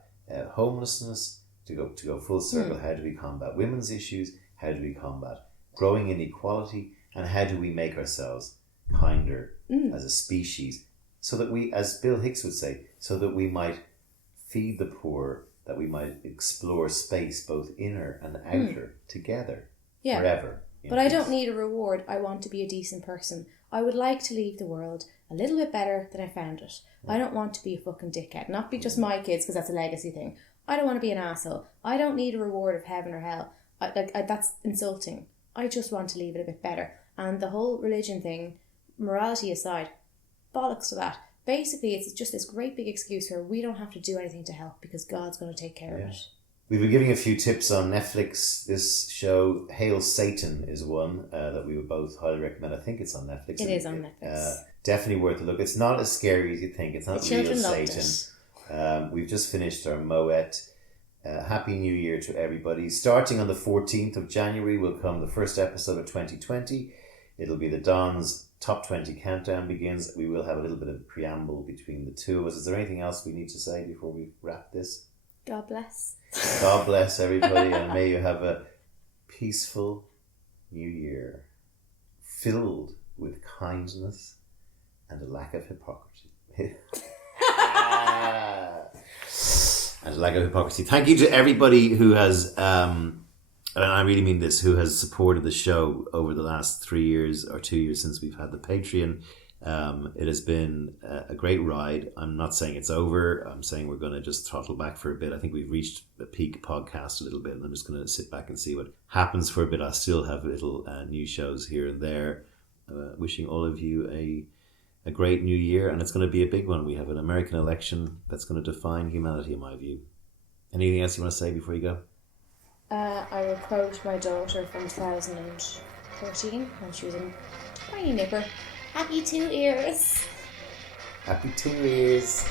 homelessness? To go full circle, how do we combat women's issues? How do we combat growing inequality? And how do we make ourselves kinder as a species, so that we, as Bill Hicks would say, so that we might feed the poor, that we might explore space, both inner and outer, together, forever. But I don't need a reward. I want to be a decent person. I would like to leave the world a little bit better than I found it. I don't want to be a fucking dickhead. Not be just my kids, because that's a legacy thing. I don't want to be an asshole. I don't need a reward of heaven or hell. That's insulting. I just want to leave it a bit better. And the whole religion thing, morality aside, bollocks to that. Basically, it's just this great big excuse where we don't have to do anything to help, because God's going to take care of it. We've been giving a few tips on Netflix. This show, Hail Satan, is one that we would both highly recommend. I think it's on Netflix. It is on Netflix. Definitely worth a look. It's not as scary as you think. It's not the real children Satan. We've just finished our Moet. Happy New Year to everybody. Starting on the 14th of January will come the first episode of 2020. It'll be the Don's Top 20 Countdown begins. We will have a little bit of preamble between the two of us. Is there anything else we need to say before we wrap this? God bless. God bless everybody, and may you have a peaceful new year, filled with kindness and a lack of hypocrisy. And a lack of hypocrisy. Thank you to everybody who has, and I really mean this, who has supported the show over the last 3 years or 2 years since we've had the Patreon. It has been a great ride. I'm not saying it's over. I'm saying we're going to just throttle back for a bit. I think we've reached a peak podcast a little bit, and I'm just going to sit back and see what happens for a bit. I still have little new shows here and there. Wishing all of you a great new year, and it's going to be a big one. We have an American election that's going to define humanity, in my view. Anything else you want to say before you go? I will quote my daughter from 2014 when she was a tiny nipper. Happy 2 years. Happy 2 years.